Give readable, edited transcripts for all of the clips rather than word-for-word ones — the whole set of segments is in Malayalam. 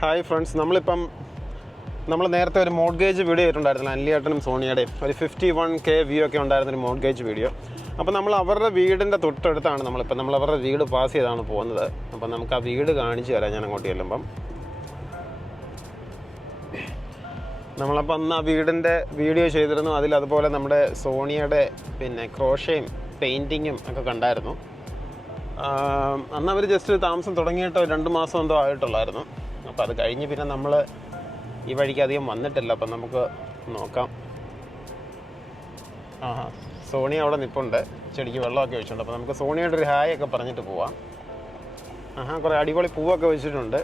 ഹായ് ഫ്രണ്ട്സ്, നമ്മൾ നേരത്തെ ഒരു മോഡ്ഗേജ് വീഡിയോ ആയിട്ടുണ്ടായിരുന്നു അനിലേട്ടനും സോണിയുടെയും ഒരു 51K വ്യൂ ഒക്കെ ഉണ്ടായിരുന്നൊരു മോഡ്ഗേജ് വീഡിയോ. അപ്പോൾ നമ്മൾ അവരുടെ വീടിൻ്റെ തൊട്ടടുത്താണ് നമ്മൾ അവരുടെ വീട് പാസ് ചെയ്താണ് പോകുന്നത്. അപ്പം നമുക്ക് ആ വീട് കാണിച്ചു തരാം ഞാൻ അങ്ങോട്ട് ചെല്ലുമ്പം. നമ്മളപ്പോൾ അന്ന് ആ വീടിൻ്റെ വീഡിയോ ചെയ്തിരുന്നു. അതുപോലെ നമ്മുടെ സോണിയുടെ ക്രോഷയും പെയിൻറ്റിങ്ങും ഒക്കെ കണ്ടായിരുന്നു. അന്ന് അവർ ജസ്റ്റ് താമസം തുടങ്ങിയിട്ട് 2 മാസം എന്തോ ആയിട്ടുള്ളായിരുന്നു. അപ്പോൾ അത് കഴിഞ്ഞ് പിന്നെ നമ്മൾ ഈ വഴിക്ക് അധികം വന്നിട്ടില്ല. അപ്പം നമുക്ക് നോക്കാം. സോണി അവിടെ നിൽപ്പുണ്ട്, ചെടിക്ക് വെള്ളമൊക്കെ വെച്ചിട്ടുണ്ട്. അപ്പോൾ നമുക്ക് സോണിയുടെ ഒരു ഹായ് ഒക്കെ പറഞ്ഞിട്ട് പോവാം. കുറേ അടിപൊളി പൂവൊക്കെ വെച്ചിട്ടുണ്ട്.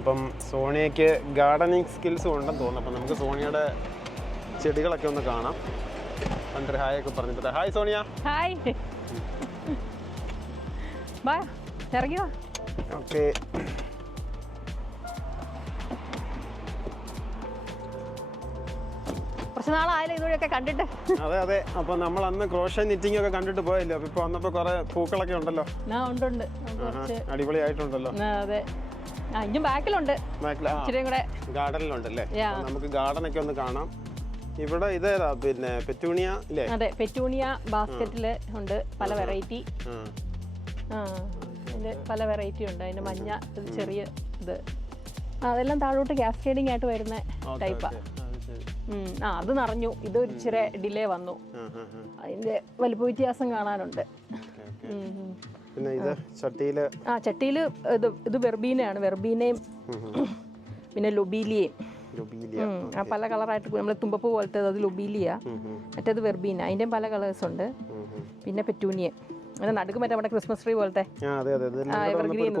അപ്പം സോണിയയ്ക്ക് ഗാർഡനിങ് സ്കിൽസും ഉണ്ടെന്ന് തോന്നുന്നു. അപ്പം നമുക്ക് സോണിയുടെ ചെടികളൊക്കെ ഒന്ന് കാണാം. എന്നിട്ട് ഹായ് ഒക്കെ പറഞ്ഞിട്ട്. ഹായ് സോണിയ. ഹായ്. ഓക്കെ. കുറച്ച് നാളായാലും ഇതുവഴിയൊക്കെ കണ്ടിട്ട്. അതെ. അപ്പൊ നമ്മൾ അന്ന് ക്രോഷ്യ നിറ്റിംഗ് ഒക്കെ കണ്ടിട്ട് പോയല്ലോ. അപ്പൊ ഇപ്പൊ വന്നപ്പോ കുറെ പൂക്കളൊക്കെ ഉണ്ടല്ലോ. ഉണ്ട്. അടിപൊളിയായിട്ടുണ്ടല്ലോ. അതെ. ഇഞ്ഞും ബാക്കിലുണ്ട്. ഇച്ചിരി കൂടെ ഗാർഡനിലുണ്ടല്ലേ. നമുക്ക് ഗാർഡനൊക്കെ ഒന്ന് കാണാം. ഇവിടെ ഇതേതാ പെറ്റൂണിയ അല്ലേ? അതെ, പെറ്റൂണിയ ബാസ്ക്കറ്റില് ഉണ്ട് പല വെറൈറ്റി. അതിന്റെ പല വെറൈറ്റി ഉണ്ട്. അതിന്റെ മഞ്ഞ ചെറിയ ഇത് അതെല്ലാം താഴോട്ട് കാസ്കേഡിങ് ആയിട്ട് വരുന്ന ടൈപ്പാ. അത് നിറഞ്ഞു. ഇത് ഇച്ചിരി ഡിലേ വന്നു. അതിന്റെ വലിപ്പ വ്യത്യാസം കാണാനുണ്ട്. ചട്ടിയില് ഇത് വെർബീനയാണ്. വെർബീനയും പിന്നെ ലൊബീലിയയും പല കളറായിട്ട് നമ്മൾ തുമ്പപ്പൂ പോലത്തെ അത് ലൊബീലിയ, മറ്റേത് വെർബീന. അതിൻ്റെയും പല കളേഴ്സ് ഉണ്ട്. പിന്നെ പെറ്റൂണിയ അങ്ങനെ നടുക്ക് മറ്റേ നമ്മുടെ ക്രിസ്മസ് ട്രീ പോലത്തെ എവർഗ്രീൻ.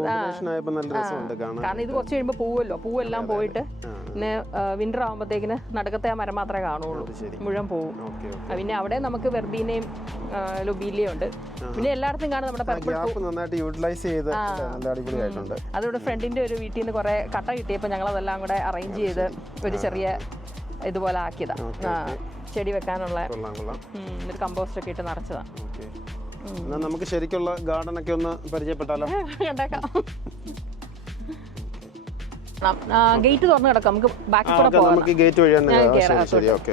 കാരണം ഇത് കുറച്ച് കഴിയുമ്പോൾ പൂവല്ലോ, പൂവെല്ലാം പോയിട്ട് പിന്നെ വിന്റർ ആകുമ്പോഴത്തേക്കിന് നടുക്കത്തെ ആ മരം മാത്രമേ കാണുള്ളൂ, മുഴുവൻ പോവും. പിന്നെ അവിടെ നമുക്ക് വെർബീനയും ലൊബീലിയും ഉണ്ട്. പിന്നെ എല്ലായിടത്തും കാണും നമ്മുടെ അതിവിടെ ഫ്രണ്ടിന്റെ ഒരു വീട്ടിൽ നിന്ന് കുറെ കട്ട കിട്ടിയപ്പോൾ ഞങ്ങൾ അതെല്ലാം കൂടെ അറേഞ്ച് ചെയ്ത് ഒരു ചെറിയ ഇതുപോലെ ആക്കിയതാ. ചെടി വെക്കാനുള്ള ഒരു കമ്പോസ്റ്റ് ഒക്കെ ഇട്ട് നിറച്ചതാ. നമുക്ക് ശരിക്കുള്ള ഗാർഡൻ ഒക്കെ ഒന്ന് പരിചയപ്പെട്ടാലോ? ഗേറ്റ് തുറന്നു കിടക്കാം, നമുക്ക് ബാക്കി കൂടെ പോകാം. നമുക്ക് ഗേറ്റ് വഴി തന്നെ. ശരി, ഓക്കെ.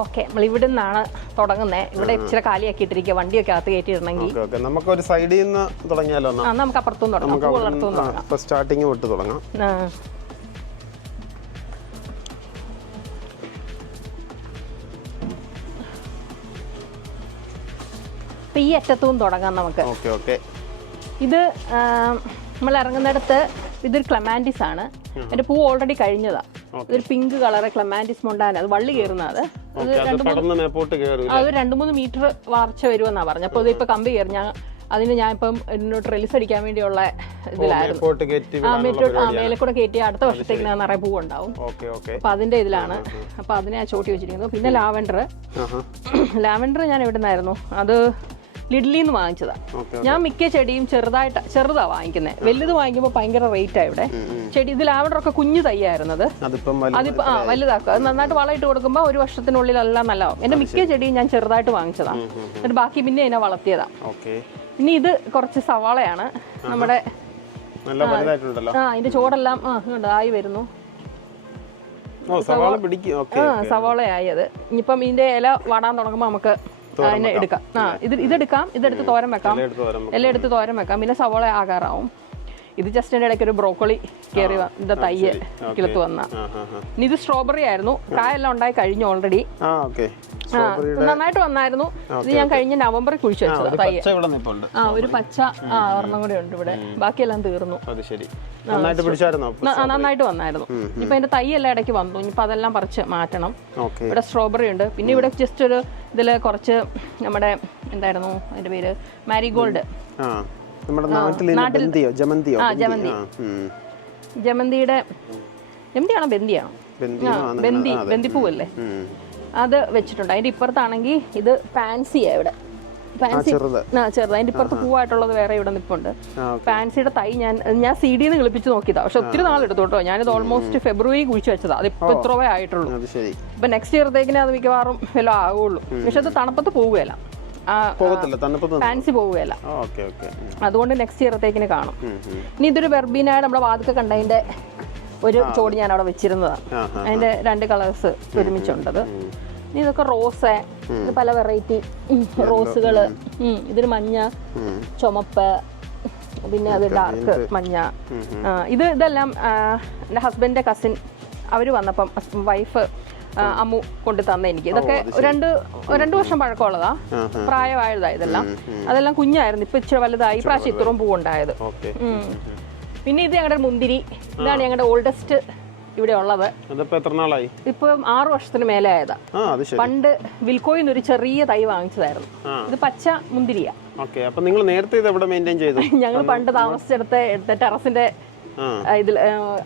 ഓക്കെ, നമ്മൾ ഇവിടെ നിന്നാണ് തുടങ്ങുന്നത്. ഇവിടെ ഇച്ചിരി കാലിയാക്കി ഇട്ടിരിക്കുക, വണ്ടിയൊക്കെ അകത്ത് കയറ്റിയിടണമെങ്കിൽ. നമുക്ക് ഒരു സൈഡിൽ നിന്ന് തുടങ്ങിയാലോ? നമുക്ക് അപ്പുറത്തും തുടങ്ങാം. സ്റ്റാർട്ടിങ് തൊട്ട് തുടങ്ങാം. ഈ അറ്റത്തും തുടങ്ങാം നമുക്ക്. ഇത് നമ്മൾ ഇറങ്ങുന്നിടത്ത് ഇതൊരു ക്ലമാൻഡിസ് ആണ്. എൻ്റെ പൂ ഓൾറെഡി കഴിഞ്ഞതാ. ഇതൊരു പിങ്ക് കളറ് ക്ലമാൻഡിസ് മൊണ്ടാന. അത് വള്ളി കയറുന്നത്. അത് 2-3 മീറ്റർ വളർച്ച വരുമെന്നാ പറഞ്ഞു. അപ്പോൾ ഇതിപ്പോൾ കമ്പി കയറി. ഞാനിപ്പം എന്നോട്ട് റിലീസ് അടിക്കാൻ വേണ്ടിയുള്ള ഇതിലായിരുന്നു. മേലെ കൂടെ കയറ്റി അടുത്ത വർഷത്തേക്ക് നിറയെ പൂ ഉണ്ടാവും. അപ്പൊ അതിന്റെ ഇതിലാണ്. അപ്പൊ അതിനെ ചോട്ടി വെച്ചിരിക്കുന്നു. പിന്നെ ലാവൻഡർ ഞാൻ എവിടെ നിന്നായിരുന്നു? അത് ലിഡ്ലിന്ന് വാങ്ങിച്ചതാ. ഞാൻ മിക്ക ചെടിയും ചെറുതാ വാങ്ങിക്കുന്നത്. വലുത് വാങ്ങിക്കുമ്പോൾ ഭയങ്കര റേറ്റാ ഇവിടെ. ചെടി ഇത് ലാവൻഡർ ഒക്കെ കുഞ്ഞു തയ്യായിരുന്നത്. അതിപ്പോ വലുതാക്കുക. അത് നന്നായിട്ട് വളമിട്ട് കൊടുക്കുമ്പോൾ 1 വർഷത്തിനുള്ളിൽ എല്ലാം നല്ലതാവും. എന്റെ മിക്ക ചെടിയും ഞാൻ ചെറുതായിട്ട് വാങ്ങിച്ചതാ. എന്നിട്ട് ബാക്കി പിന്നെ അതിനെ വളർത്തിയതാ. ഇനി ഇത് കുറച്ച് സവാളയാണ്. നമ്മുടെ അതിന്റെ ചോടെല്ലാം ആയി വരുന്നു. സവാളയായി അത്. ഇനിയിപ്പം ഇതിന്റെ ഇല വാടാൻ തുടങ്ങുമ്പോൾ നമുക്ക് അതിനെ എടുക്കാം. ഇതെടുക്കാം. ഇതെടുത്ത് തോരൻ വെക്കാം. എല്ലാം എടുത്ത് തോരൻ വെക്കാം. പിന്നെ സവാള ആകാറാവും. ഇത് ജസ്റ്റ് എൻ്റെ ഇടയ്ക്ക് ഒരു ബ്രോക്കോളി കയറി ഇതിന്റെ തയ്യ് കിളുത്ത് വന്ന. ഇനി ഇത് സ്ട്രോബെറി ആയിരുന്നു. കായെല്ലാം ഉണ്ടായി കഴിഞ്ഞു ഓൾറെഡി. നന്നായിട്ട് വന്നായിരുന്നു. ഇത് ഞാൻ കഴിഞ്ഞ നവംബറിൽ കുഴിച്ചു വെച്ചത് തയ്യ്. ഒരു പച്ച ഒരെണ്ണം കൂടെ ഉണ്ട് ഇവിടെ. ബാക്കിയെല്ലാം തീർന്നു. നന്നായിട്ട് വന്നായിരുന്നു. ഇപ്പൊ അതിന്റെ തയ്യെല്ലാം ഇടയ്ക്ക് വന്നു. ഇനിയിപ്പൊ അതെല്ലാം പറിച്ച് മാറ്റണം. ഇവിടെ സ്ട്രോബെറി ഉണ്ട്. പിന്നെ ഇവിടെ ജസ്റ്റ് ഒരു ഇതില് കുറച്ച് നമ്മുടെ എന്തായിരുന്നു അതിന്റെ പേര്, മാരിഗോൾഡ്. ജമന്തിയാണോ ബന്ദിപ്പൂവല്ലേ, അത് വെച്ചിട്ടുണ്ട്. അതിന്റെ ഇപ്പുറത്താണെങ്കിൽ ഇത് ഫാൻസിയാ. ഇവിടെ ചെറുത്. അതിന്റെ ഇപ്പുറത്ത് പൂവായിട്ടുള്ളത് വേറെ ഇവിടെ നിൽപ്പുണ്ട്. ഫാൻസിയുടെ തൈ ഞാൻ CD-ന്ന് കിളിപ്പിച്ച് നോക്കിയതാ. പക്ഷെ ഒത്തിരി നാളെടുത്തു കേട്ടോ. ഞാനിത് ഓൾമോസ്റ്റ് ഫെബ്രുവരി കുഴിച്ചു വെച്ചതാ. അതിപ്പോ ഇത്രവേ ആയിട്ടുള്ളൂ. ഇപ്പൊ നെക്സ്റ്റ് ഇയർത്തേക്കിനെ അത് മിക്കവാറും വല്ലതും ആകുള്ളൂ. പക്ഷെ അത് തണുപ്പത്ത് പോവുകയല്ല. പോകത്തില്ല, തണുപ്പ് ഫാൻസി പോവുകയല്ല. Okay okay. അതുകൊണ്ട് നെക്സ്റ്റ് ഇയറത്തേക്കിന് കാണും. ഇനി ഇതൊരു വെർബീനയുടെ നമ്മുടെ വാതിക്കെ കണ്ടതിൻ്റെ ഒരു ചോടി ഞാൻ അവിടെ വെച്ചിരുന്നതാണ്. അതിൻ്റെ 2 കളേഴ്സ് ഒരുമിച്ചുണ്ടത്. ഇനി ഇതൊക്കെ റോസ്, ഇത് പല വെറൈറ്റി റോസുകൾ. ഇതൊരു മഞ്ഞ, ചുമപ്പ്, പിന്നെ അത് ഡാർക്ക് മഞ്ഞ. ഇതെല്ലാം എൻ്റെ ഹസ്ബൻഡിൻ്റെ കസിൻ അവർ വന്നപ്പം വൈഫ് അമ്മു കൊണ്ട് തന്നെ എനിക്ക്. ഇതൊക്കെ 2 വർഷം പഴക്കമുള്ളതാ, പ്രായമായതാ ഇതെല്ലാം. അതെല്ലാം കുഞ്ഞായിരുന്നു, ഇപ്പൊ ഇച്ചിരി വലുതായി. പ്രാവശ്യം ഇത്രയും പൂവുണ്ടായത്. പിന്നെ ഇത് ഞങ്ങളുടെ മുന്തിരി, ഇതാണ് ഞങ്ങളുടെ ഓൾഡസ്റ്റ് ഇവിടെ ഉള്ളത്. ഇപ്പൊ 6 വർഷത്തിന് മേലെ ആയതാ. പണ്ട് വിൽക്കോയിൽ ഒരു ചെറിയ തൈ വാങ്ങിച്ചതായിരുന്നു. ഇത് പച്ച മുന്തിരിയാ. ഞങ്ങൾ പണ്ട് താമസിച്ചെടുത്ത ടെറസിന്റെ ഇതിൽ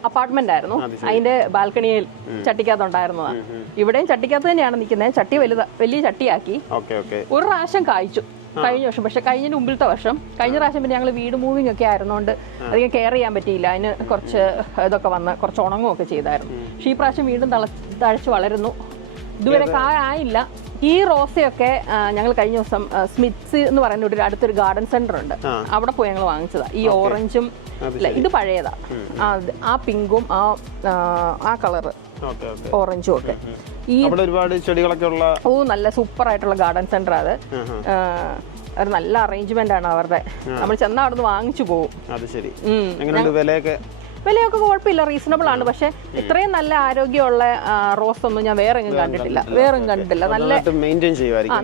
അപ്പാർട്ട്മെന്റ് ആയിരുന്നു. അതിന്റെ ബാൽക്കണിയിൽ ചട്ടിക്കകത്തുണ്ടായിരുന്നതാണ്. ഇവിടെയും ചട്ടിക്കകത്ത് തന്നെയാണ് നിൽക്കുന്നത്. ചട്ടി വലിയ ചട്ടിയാക്കി. ഒരു പ്രാവശ്യം കായ്ച്ചു കഴിഞ്ഞ വർഷം. പക്ഷെ കഴിഞ്ഞ മുമ്പിലത്തെ വർഷം, കഴിഞ്ഞ പ്രാവശ്യം പിന്നെ ഞങ്ങൾ വീട് മൂവിങ് ഒക്കെ ആയിരുന്നോണ്ട് അധികം കെയർ ചെയ്യാൻ പറ്റിയില്ല. അതിന് കുറച്ച് ഇതൊക്കെ വന്ന് കുറച്ച് ഉണങ്ങുമൊക്കെ ചെയ്തായിരുന്നു. പക്ഷെ ഈ പ്രാവശ്യം വീണ്ടും തഴച്ച് വളരുന്നു. ഇതുവരെ കായായില്ല. ഈ റോസയൊക്കെ ഞങ്ങൾ കഴിഞ്ഞ ദിവസം സ്മിത്സ് എന്ന് പറയുന്ന ഒരു അടുത്തൊരു ഗാർഡൻ സെന്റർ ഉണ്ട്, അവിടെ പോയി ഞങ്ങൾ വാങ്ങിച്ചതാ. ഈ ഓറഞ്ചും ഇത് പഴയതാ. ആ പിങ്കും ആ കളറ് ഓറഞ്ചും ഒക്കെ. ഈ ഒരുപാട് ചെടികളൊക്കെ ഉള്ള നല്ല സൂപ്പർ ആയിട്ടുള്ള ഗാർഡൻ സെന്റർ. അത് ഒരു നല്ല അറേഞ്ച്മെന്റ് ആണ് അവരുടെ. നമ്മൾ ചെന്നാൽ അവിടെ നിന്ന് വാങ്ങിച്ചു പോകും. വിലയൊക്കെ കുഴപ്പമില്ല, റീസണബിൾ ആണ്. പക്ഷെ ഇത്രയും നല്ല ആരോഗ്യമുള്ള റോസ് ഒന്നും ഞാൻ വേറെ കണ്ടിട്ടില്ല. നല്ല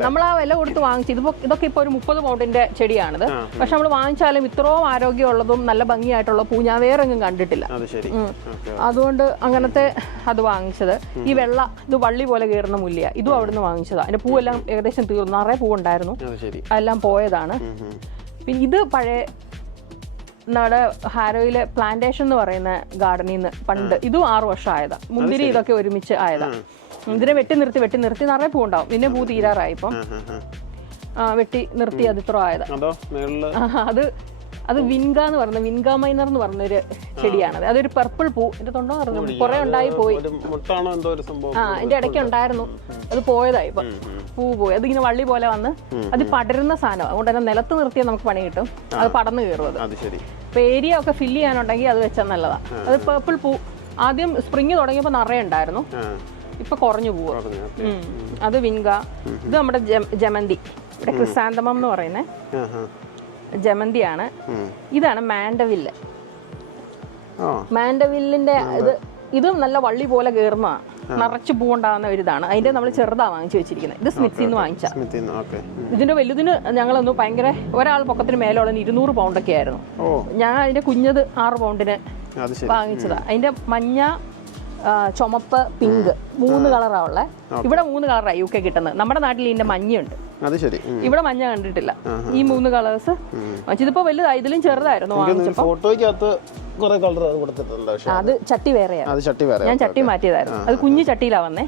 നമ്മൾ ആ വില കൊടുത്ത് വാങ്ങിച്ചു. ഇതൊക്കെ ഇപ്പൊ ഒരു 30 പൗണ്ടിന്റെ ചെടിയാണിത്. പക്ഷെ നമ്മൾ വാങ്ങിച്ചാലും ഇത്രയും ആരോഗ്യമുള്ളതും നല്ല ഭംഗിയായിട്ടുള്ള പൂ ഞാൻ വേറെ കണ്ടിട്ടില്ല. അതുകൊണ്ട് അങ്ങനത്തെ അത് വാങ്ങിച്ചത്. ഈ വെള്ള ഇത് വള്ളി പോലെ കയറുന്ന മുല്ലയ, ഇതും അവിടുന്ന് വാങ്ങിച്ചതാ. അതിന്റെ പൂവെല്ലാം ഏകദേശം തീർന്നു, നിറയെ പൂവുണ്ടായിരുന്നു, അതെല്ലാം പോയതാണ്. പിന്നെ ഇത് പഴയ നമ്മുടെ ഹാരോയിലെ പ്ലാന്റേഷൻ എന്ന് പറയുന്ന ഗാർഡനിൽ നിന്ന് പണ്ട്, ഇതും 6 വർഷം ആയതാ. മുന്തിരി ഇതൊക്കെ ഒരുമിച്ച് ആയതാ. ഇതിനെ വെട്ടി നിർത്തി നിറയെ പൂ ഉണ്ടാവും. പിന്നെ പൂ തീരാറായി. ഇപ്പം വെട്ടി നിർത്തി അത് ഇത്ര ആയതാ. അത് വിൻഗ എന്ന് പറഞ്ഞ വിൻഗ മൈനർ എന്ന് പറഞ്ഞൊരു ചെടിയാണ്. അതൊരു പർപ്പിൾ പൂ. എന്റെ തൊണ്ടോ പറഞ്ഞു കുറെ ഉണ്ടായി പോയി. എന്റെ ഇടയ്ക്ക് ഉണ്ടായിരുന്നു, അത് പോയതായി. ഇപ്പൊ പൂ പോയി. അതിങ്ങനെ വള്ളി പോലെ വന്ന് അത് പടരുന്ന സാധനം. അതുകൊണ്ട് തന്നെ നിലത്ത് നിർത്തിയാൽ നമുക്ക് പണി കിട്ടും. അത് പടർന്നു കയറും. അത് ഇപ്പൊ ഏരിയ ഒക്കെ ഫില്ല് ചെയ്യാനുണ്ടെങ്കിൽ അത് വെച്ചാൽ നല്ലതാ. അത് പേർപ്പിൾ പൂ ആദ്യം സ്പ്രിങ് തുടങ്ങിയപ്പോൾ നിറയെ ഉണ്ടായിരുന്നു, ഇപ്പൊ കുറഞ്ഞു പോവാ. അത് വിൻഗ. ഇത് നമ്മുടെ ജമന്തി, ഇവിടെ ക്രിസാന്തമം എന്ന് പറയുന്നത് ജമന്തിയാണ്. ഇതാണ് മാൻഡവില്ല്. മാൻഡവില്ലിന്റെ ഇതും നല്ല വള്ളി പോലെ കയറുന്നതാണ്, നിറച്ച് പൂവുണ്ടാകുന്ന ഒരു ഇതാണ്. അതിന്റെ നമ്മൾ ചെറുതാ വാങ്ങിച്ചു വെച്ചിരിക്കുന്നത്. ഇത് സ്മിത്സിന്ന് വാങ്ങിച്ച. ഇതിന്റെ വലുതിന് ഞങ്ങളൊന്ന് ഭയങ്കര ഒരാൾ പൊക്കത്തിന് മേലുള്ള 200 പൗണ്ടൊക്കെ ആയിരുന്നു. ഞാൻ അതിന്റെ കുഞ്ഞത് 6 പൗണ്ടിന് വാങ്ങിച്ചതാ. അതിന്റെ മഞ്ഞ, ചുമപ്പ്, പിങ്ക് 3 കളറാ ഉള്ളത്. ഇവിടെ 3 കളറാണ് UK കിട്ടുന്നത്. നമ്മുടെ നാട്ടിൽ ഇതിന്റെ മഞ്ഞയുണ്ട്, ഇവിടെ മഞ്ഞ കണ്ടിട്ടില്ല. ഈ 3 കളേഴ്സ് ഇതിപ്പോ വലുതായി. ഇതിലും ചെറുതായിരുന്നു വാങ്ങിച്ചപ്പോ. അത് ചട്ടി വേറെയാണ്. ഞാൻ ചട്ടി മാറ്റിയതായിരുന്നു. അത് കുഞ്ഞു ചട്ടിയിലാ വന്നേ.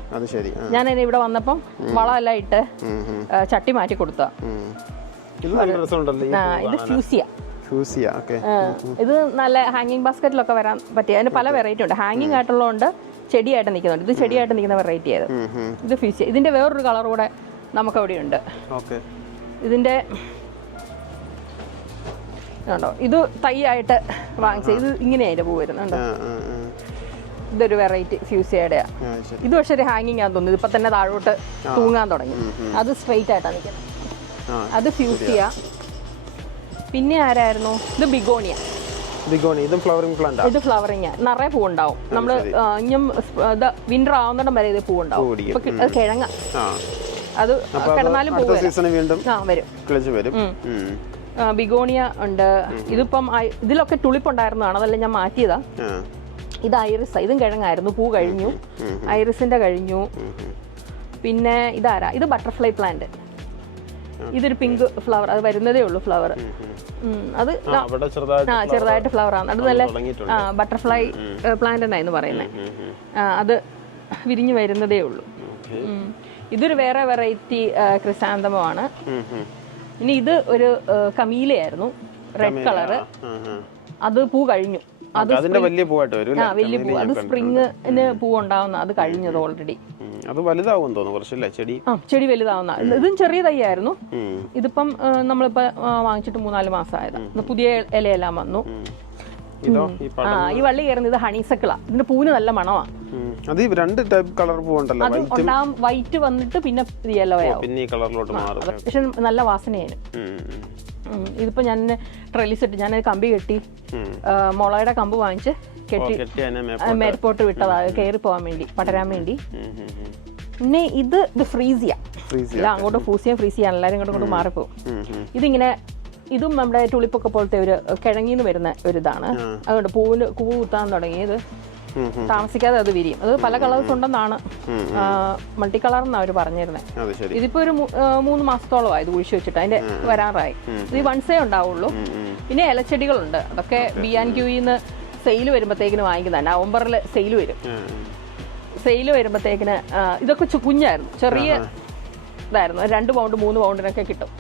ഞാൻ ഇവിടെ വന്നപ്പം വളമെല്ലാം ഇട്ട് ചട്ടി മാറ്റി കൊടുത്താ. ഇത് ഫ്യൂസിയ. ഇത് നല്ല ഹാങ്ങിങ് ബാസ്ക്കറ്റിലൊക്കെ വരാൻ പറ്റിയ. അതിന് പല വെറൈറ്റി ഉണ്ട്. ഹാങ്ങിങ് ആയിട്ടുള്ളതുകൊണ്ട് ചെടിയായിട്ട് നിൽക്കുന്നുണ്ട്. ഇത് ചെടിയായിട്ട് നിൽക്കുന്ന വെറൈറ്റി ആയത്. ഇത് ഫ്യൂസിയ. ഇതിന്റെ വേറൊരു കളർ കൂടെ നമുക്ക് അവിടെ ഉണ്ട്. ഇതിന്റെ ഉണ്ടോ, ഇത് തൈ ആയിട്ട് വാങ്ങിച്ചത്. ഇത് ഇങ്ങനെയായിട്ട് പൂ വരുന്നുണ്ടോ. ഇതൊരു വെറൈറ്റി ഫ്യൂസിയയുടെ. ഇത് പക്ഷെ ഒരു ഹാങ്ങിങ് ആണെന്ന് തോന്നുന്നു. ഇപ്പൊ തന്നെ താഴോട്ട് തൂങ്ങാൻ തുടങ്ങി. അത് സ്ട്രെയിറ്റ് ആയിട്ടാണ് നിൽക്കുന്നത്. അത് ഫ്യൂസിയ. പിന്നെ ആരായിരുന്നു? ഇത് ബിഗോണിയ. ഇത് ഫ്ലവറിങ്. നിറയെ പൂ ഉണ്ടാവും. നമ്മള് ഇനിയും വിന്റർ ആവുന്നിടം വരെ ഇത് പൂ ഉണ്ടാവും. അത് കിഴങ്ങ. അത് കിടന്നാലും പൂ വരും. ബിഗോണിയ ഉണ്ട്. ഇതിപ്പം ഇതിലൊക്കെ ടുളിപ്പ് ഉണ്ടായിരുന്നതാണ്, അതെല്ലാം ഞാൻ മാറ്റിയതാ. ഇത് ഐറിസ്. ഇതും കിഴങ്ങായിരുന്നു, പൂ കഴിഞ്ഞു. ഐറിസിന്റെ കഴിഞ്ഞു. പിന്നെ ഇതാരാ? ഇത് ബട്ടർഫ്ലൈ പ്ലാന്റ്. ഇതൊരു പിങ്ക് ഫ്ലവർ, അത് വരുന്നതേ ഉള്ളൂ ഫ്ലവർ. അത് ചെറുതായിട്ട് ഫ്ലവർ ആണ്. അത് നല്ല ബട്ടർഫ്ലൈ പ്ലാന്റ് എന്നായിരുന്നു പറയുന്നത്. അത് വിരിഞ്ഞു വരുന്നതേ ഉള്ളൂ. ഇതൊരു വേറെ വെറൈറ്റി ക്രിസാന്തമമാണ്. ഇനി ഇത് ഒരു കമീലയായിരുന്നു, റെഡ് കളറ്. അത് പൂ കഴിഞ്ഞു. അത് വലിയ പൂ. അത് സ്പ്രിങ്ങിന് പൂ ഉണ്ടാവുന്ന, അത് കഴിഞ്ഞത് ഓൾറെഡി. അത് വലുതാവും തോന്നുന്നു കുറച്ചല്ലേ ചെടി? ആ, ചെടി വലുതാവുന്ന. ഇതും ചെറിയ തൈയായിരുന്നു. ഇതിപ്പം നമ്മളിപ്പോ വാങ്ങിച്ചിട്ട് 3-4 മാസമായത്. പുതിയ ഇലയെല്ലാം വന്നു. ഈ വള്ളി കയറുന്നത് ഇത് ഹണിസക്കിളാ. ഇതിന്റെ പൂവിന് നല്ല മണമാണ്. അത് രണ്ട് ടൈപ്പ് കളർ പൂവുണ്ടല്ലോ, വൈറ്റ് വന്നിട്ട് പിന്നെ യെല്ലോ ആവും, പിന്നെ ഈ കളറിലോട്ട് മാറും. പക്ഷെ നല്ല വാസനയാണ്. ഇതിപ്പോ ഞാൻ ട്രെലിസിട്ട് ഞാൻ കമ്പി കെട്ടി, മുളയുടെ കമ്പ് വാങ്ങിച്ച് കെട്ടി മേൽപോട്ട് വിട്ടതാ, കയറി പോകാൻ വേണ്ടി, പടരാൻ വേണ്ടി. പിന്നെ ഇത് ഫ്രീസിയ, അങ്ങോട്ട് ഫ്രീസ് ചെയ്യാൻ എല്ലാവരും ഇങ്ങോട്ട് മാറിപ്പോകും. ഇതിങ്ങനെ ഇതും നമ്മുടെ തുളിപ്പൊക്കെ പോലത്തെ ഒരു കിഴങ്ങിന്ന് വരുന്ന ഒരു ഇതാണ്. അതുകൊണ്ട് പൂ കുത്താൻ തുടങ്ങിയത് താമസിക്കാതെ അത് വിരിയും. അത് പല കളേഴ്സ് ഉണ്ടെന്നാണ്, മൾട്ടി കളർ എന്നാണ് അവർ പറഞ്ഞിരുന്നത്. ഇതിപ്പോ ഒരു 3 മാസത്തോളമായി ഇത് കുഴിച്ചു വെച്ചിട്ട്, അതിന്റെ വരാറായി. ഇത് വൺസേ ഉണ്ടാവുള്ളൂ. പിന്നെ ഇലച്ചെടികളുണ്ട്, അതൊക്കെ B&Qന്ന് സെയിൽ വരുമ്പോഴത്തേക്കിന് വാങ്ങിക്കുന്നതാണ്. നവംബറിൽ സെയിൽ വരും. സെയിൽ വരുമ്പോഴത്തേക്കിന് ഇതൊക്കെ കുഞ്ഞായിരുന്നു, ചെറിയ ഇതായിരുന്നു. 2 പൗണ്ട് 3 പൗണ്ടിനൊക്കെ കിട്ടും.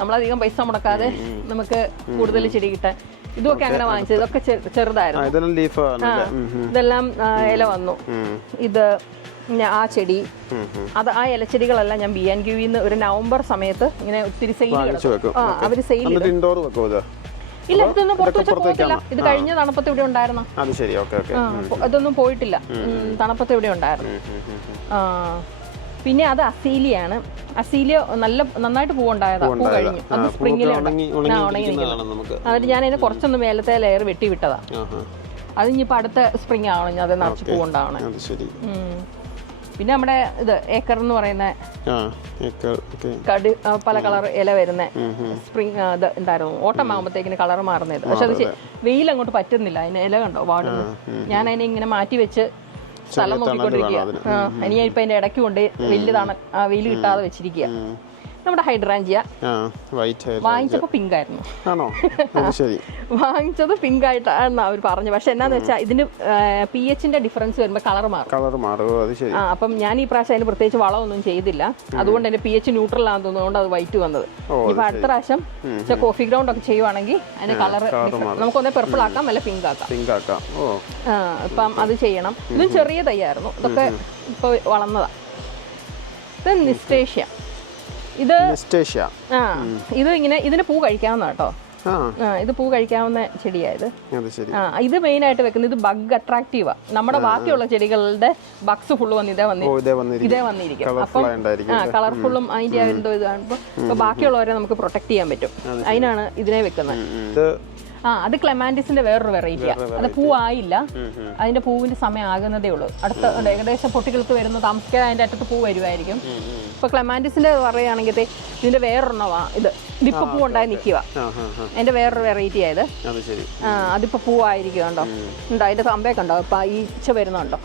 നമ്മളധികം പൈസ മുടക്കാതെ നമുക്ക് കൂടുതൽ ചെടി കിട്ടാൻ. ഇതൊക്കെ അങ്ങനെ വാങ്ങിച്ചത്, ഇതൊക്കെ ചെറുതായിരുന്നു. ഇതെല്ലാം ഇല വന്നു. ഇത് ആ ചെടി, അത് ആ ഇലച്ചെടികളെല്ലാം ഞാൻ B&Qന്ന് ഒരു നവംബർ സമയത്ത് ഇങ്ങനെ ഒത്തിരി സെയിൽ അവര് സെയിൽ ഇല്ല, ഇതൊന്നും പുറത്ത് വെച്ചാൽ പോകത്തില്ല. ഇത് കഴിഞ്ഞ തണുപ്പത്ത് ഇവിടെ ഉണ്ടായിരുന്നു. ഇതൊന്നും പോയിട്ടില്ല, തണുപ്പത്ത് ഇവിടെ ഉണ്ടായിരുന്നു. പിന്നെ അത് അസീലിയാണ്. അസീലിയ നന്നായിട്ട് പൂവുണ്ടായതാ. പൂ കഴിഞ്ഞു, അത് സ്പ്രിങ്ങിലുണ്ട്, ഉണങ്ങി നിൽക്കുന്നു. അതിൽ ഞാൻ അതിന് കുറച്ചൊന്ന് മേലത്തെ ലെയർ വെട്ടി വിട്ടതാ. അത് ഇനിയിപ്പോൾ അടുത്ത സ്പ്രിങ് ആവണം, അത് നിറച്ച് പൂവുണ്ടാവണം. പിന്നെ നമ്മുടെ ഇത് ഏക്കർ എന്ന് പറയുന്ന പല കളർ ഇല വരുന്ന സ്പ്രിങ് ഇത് ഉണ്ടായിരുന്നു. ഓട്ടം ആകുമ്പോഴത്തേക്കിന് കളർ മാറുന്നത്. പക്ഷെ അത് വെയിൽ അങ്ങോട്ട് പറ്റുന്നില്ല. അതിന് ഇല കണ്ടോ വാടുന്നു. ഞാൻ അതിനെ ഇങ്ങനെ മാറ്റി വെച്ച് സ്ഥലം നോക്കിക്കൊണ്ടിരിക്കുക. ഇനി ഇപ്പൊ അതിന്റെ ഇടയ്ക്ക് കൊണ്ട് വലിയതാണ്, വെയിൽ കിട്ടാതെ വെച്ചിരിക്കുക. നമ്മുടെ ഹൈഡ്രാഞ്ചിയ വാങ്ങിച്ചപ്പോ പിങ്ക് ആയിരുന്നു. വാങ്ങിച്ചത് പിങ്ക് ആയിട്ടാണ് അവർ പറഞ്ഞു. പക്ഷെ എന്നാന്ന് വെച്ചാൽ ഇതിന് pH-ന്റെ ഡിഫറൻസ് വരുമ്പോൾ കളർ മാറും. അപ്പം ഞാൻ ഈ പ്രാവശ്യം അതിന് പ്രത്യേകിച്ച് വളമൊന്നും ചെയ്തില്ല. അതുകൊണ്ട് എന്റെ pH ന്യൂട്രൽ ആണെന്ന് തോന്നുന്നതുകൊണ്ട് അത് വൈറ്റ് വന്നത്. ഇപ്പൊ അടുത്ത പ്രാവശ്യം കോഫി ഗ്രൗണ്ട് ഒക്കെ ചെയ്യുവാണെങ്കിൽ അതിന് കളർ നമുക്കൊന്നേ പെർപ്പിൾ ആക്കാം, അല്ല പിങ്ക് ആക്കാം. ഇപ്പം അത് ചെയ്യണം. ഇതും ചെറിയ തൈയായിരുന്നു, ഇതൊക്കെ ഇപ്പൊ വളർന്നതാ. ഇത് നിസ്റ്റേഷ്യ. ഇത് ഇങ്ങനെ ഇതിന് പൂ കഴിക്കാവുന്ന കേട്ടോ. ഇത് പൂ കഴിക്കാവുന്ന ചെടിയായത്. ഇത് മെയിൻ ആയിട്ട് വെക്കുന്നത് ഇത് ബഗ് അട്രാക്റ്റീവാ. നമ്മുടെ ബാക്കിയുള്ള ചെടികളുടെ ബഗ്സ് ഫുള്ള് വന്ന് ഇതേ വന്നിരിക്കും. അപ്പം കളർഫുള്ളും അതിന്റെ എന്തോ ഇത് കാണുമ്പോൾ ഇപ്പൊ ബാക്കിയുള്ളവരെ നമുക്ക് പ്രൊട്ടക്ട് ചെയ്യാൻ പറ്റും. അതിനാണ് ഇതിനെ വെക്കുന്നത്. അത് ക്ലെമാൻറ്റിസിന്റെ വേറൊരു വെറൈറ്റിയാണ്. അത് പൂവായില്ല, അതിന്റെ പൂവിന്റെ സമയം ആകുന്നതേ ഉള്ളൂ. അടുത്ത ഏകദേശം പൊട്ടികൾക്ക് വരുന്ന താമസിക്കാതെ അതിന്റെ അറ്റത്ത് പൂ വരുമായിരിക്കും. ഇപ്പൊ ക്ലെമാൻറ്റിസിന്റെ പറയുകയാണെങ്കിൽ ഇതിന്റെ വേറൊരെണ്ണവാ ഇത്. ഇതിപ്പോ പൂ ഉണ്ടായി നിൽക്കുക. അതിന്റെ വേറൊരു വെറൈറ്റി ആയത്. അതിപ്പോ പൂവായിരിക്കും. കണ്ടോ, ഉണ്ടോ അതിന്റെ കമ്പയൊക്കെ ഉണ്ടോ, ഇപ്പൊ ഈച്ച വരുന്നുണ്ടോ.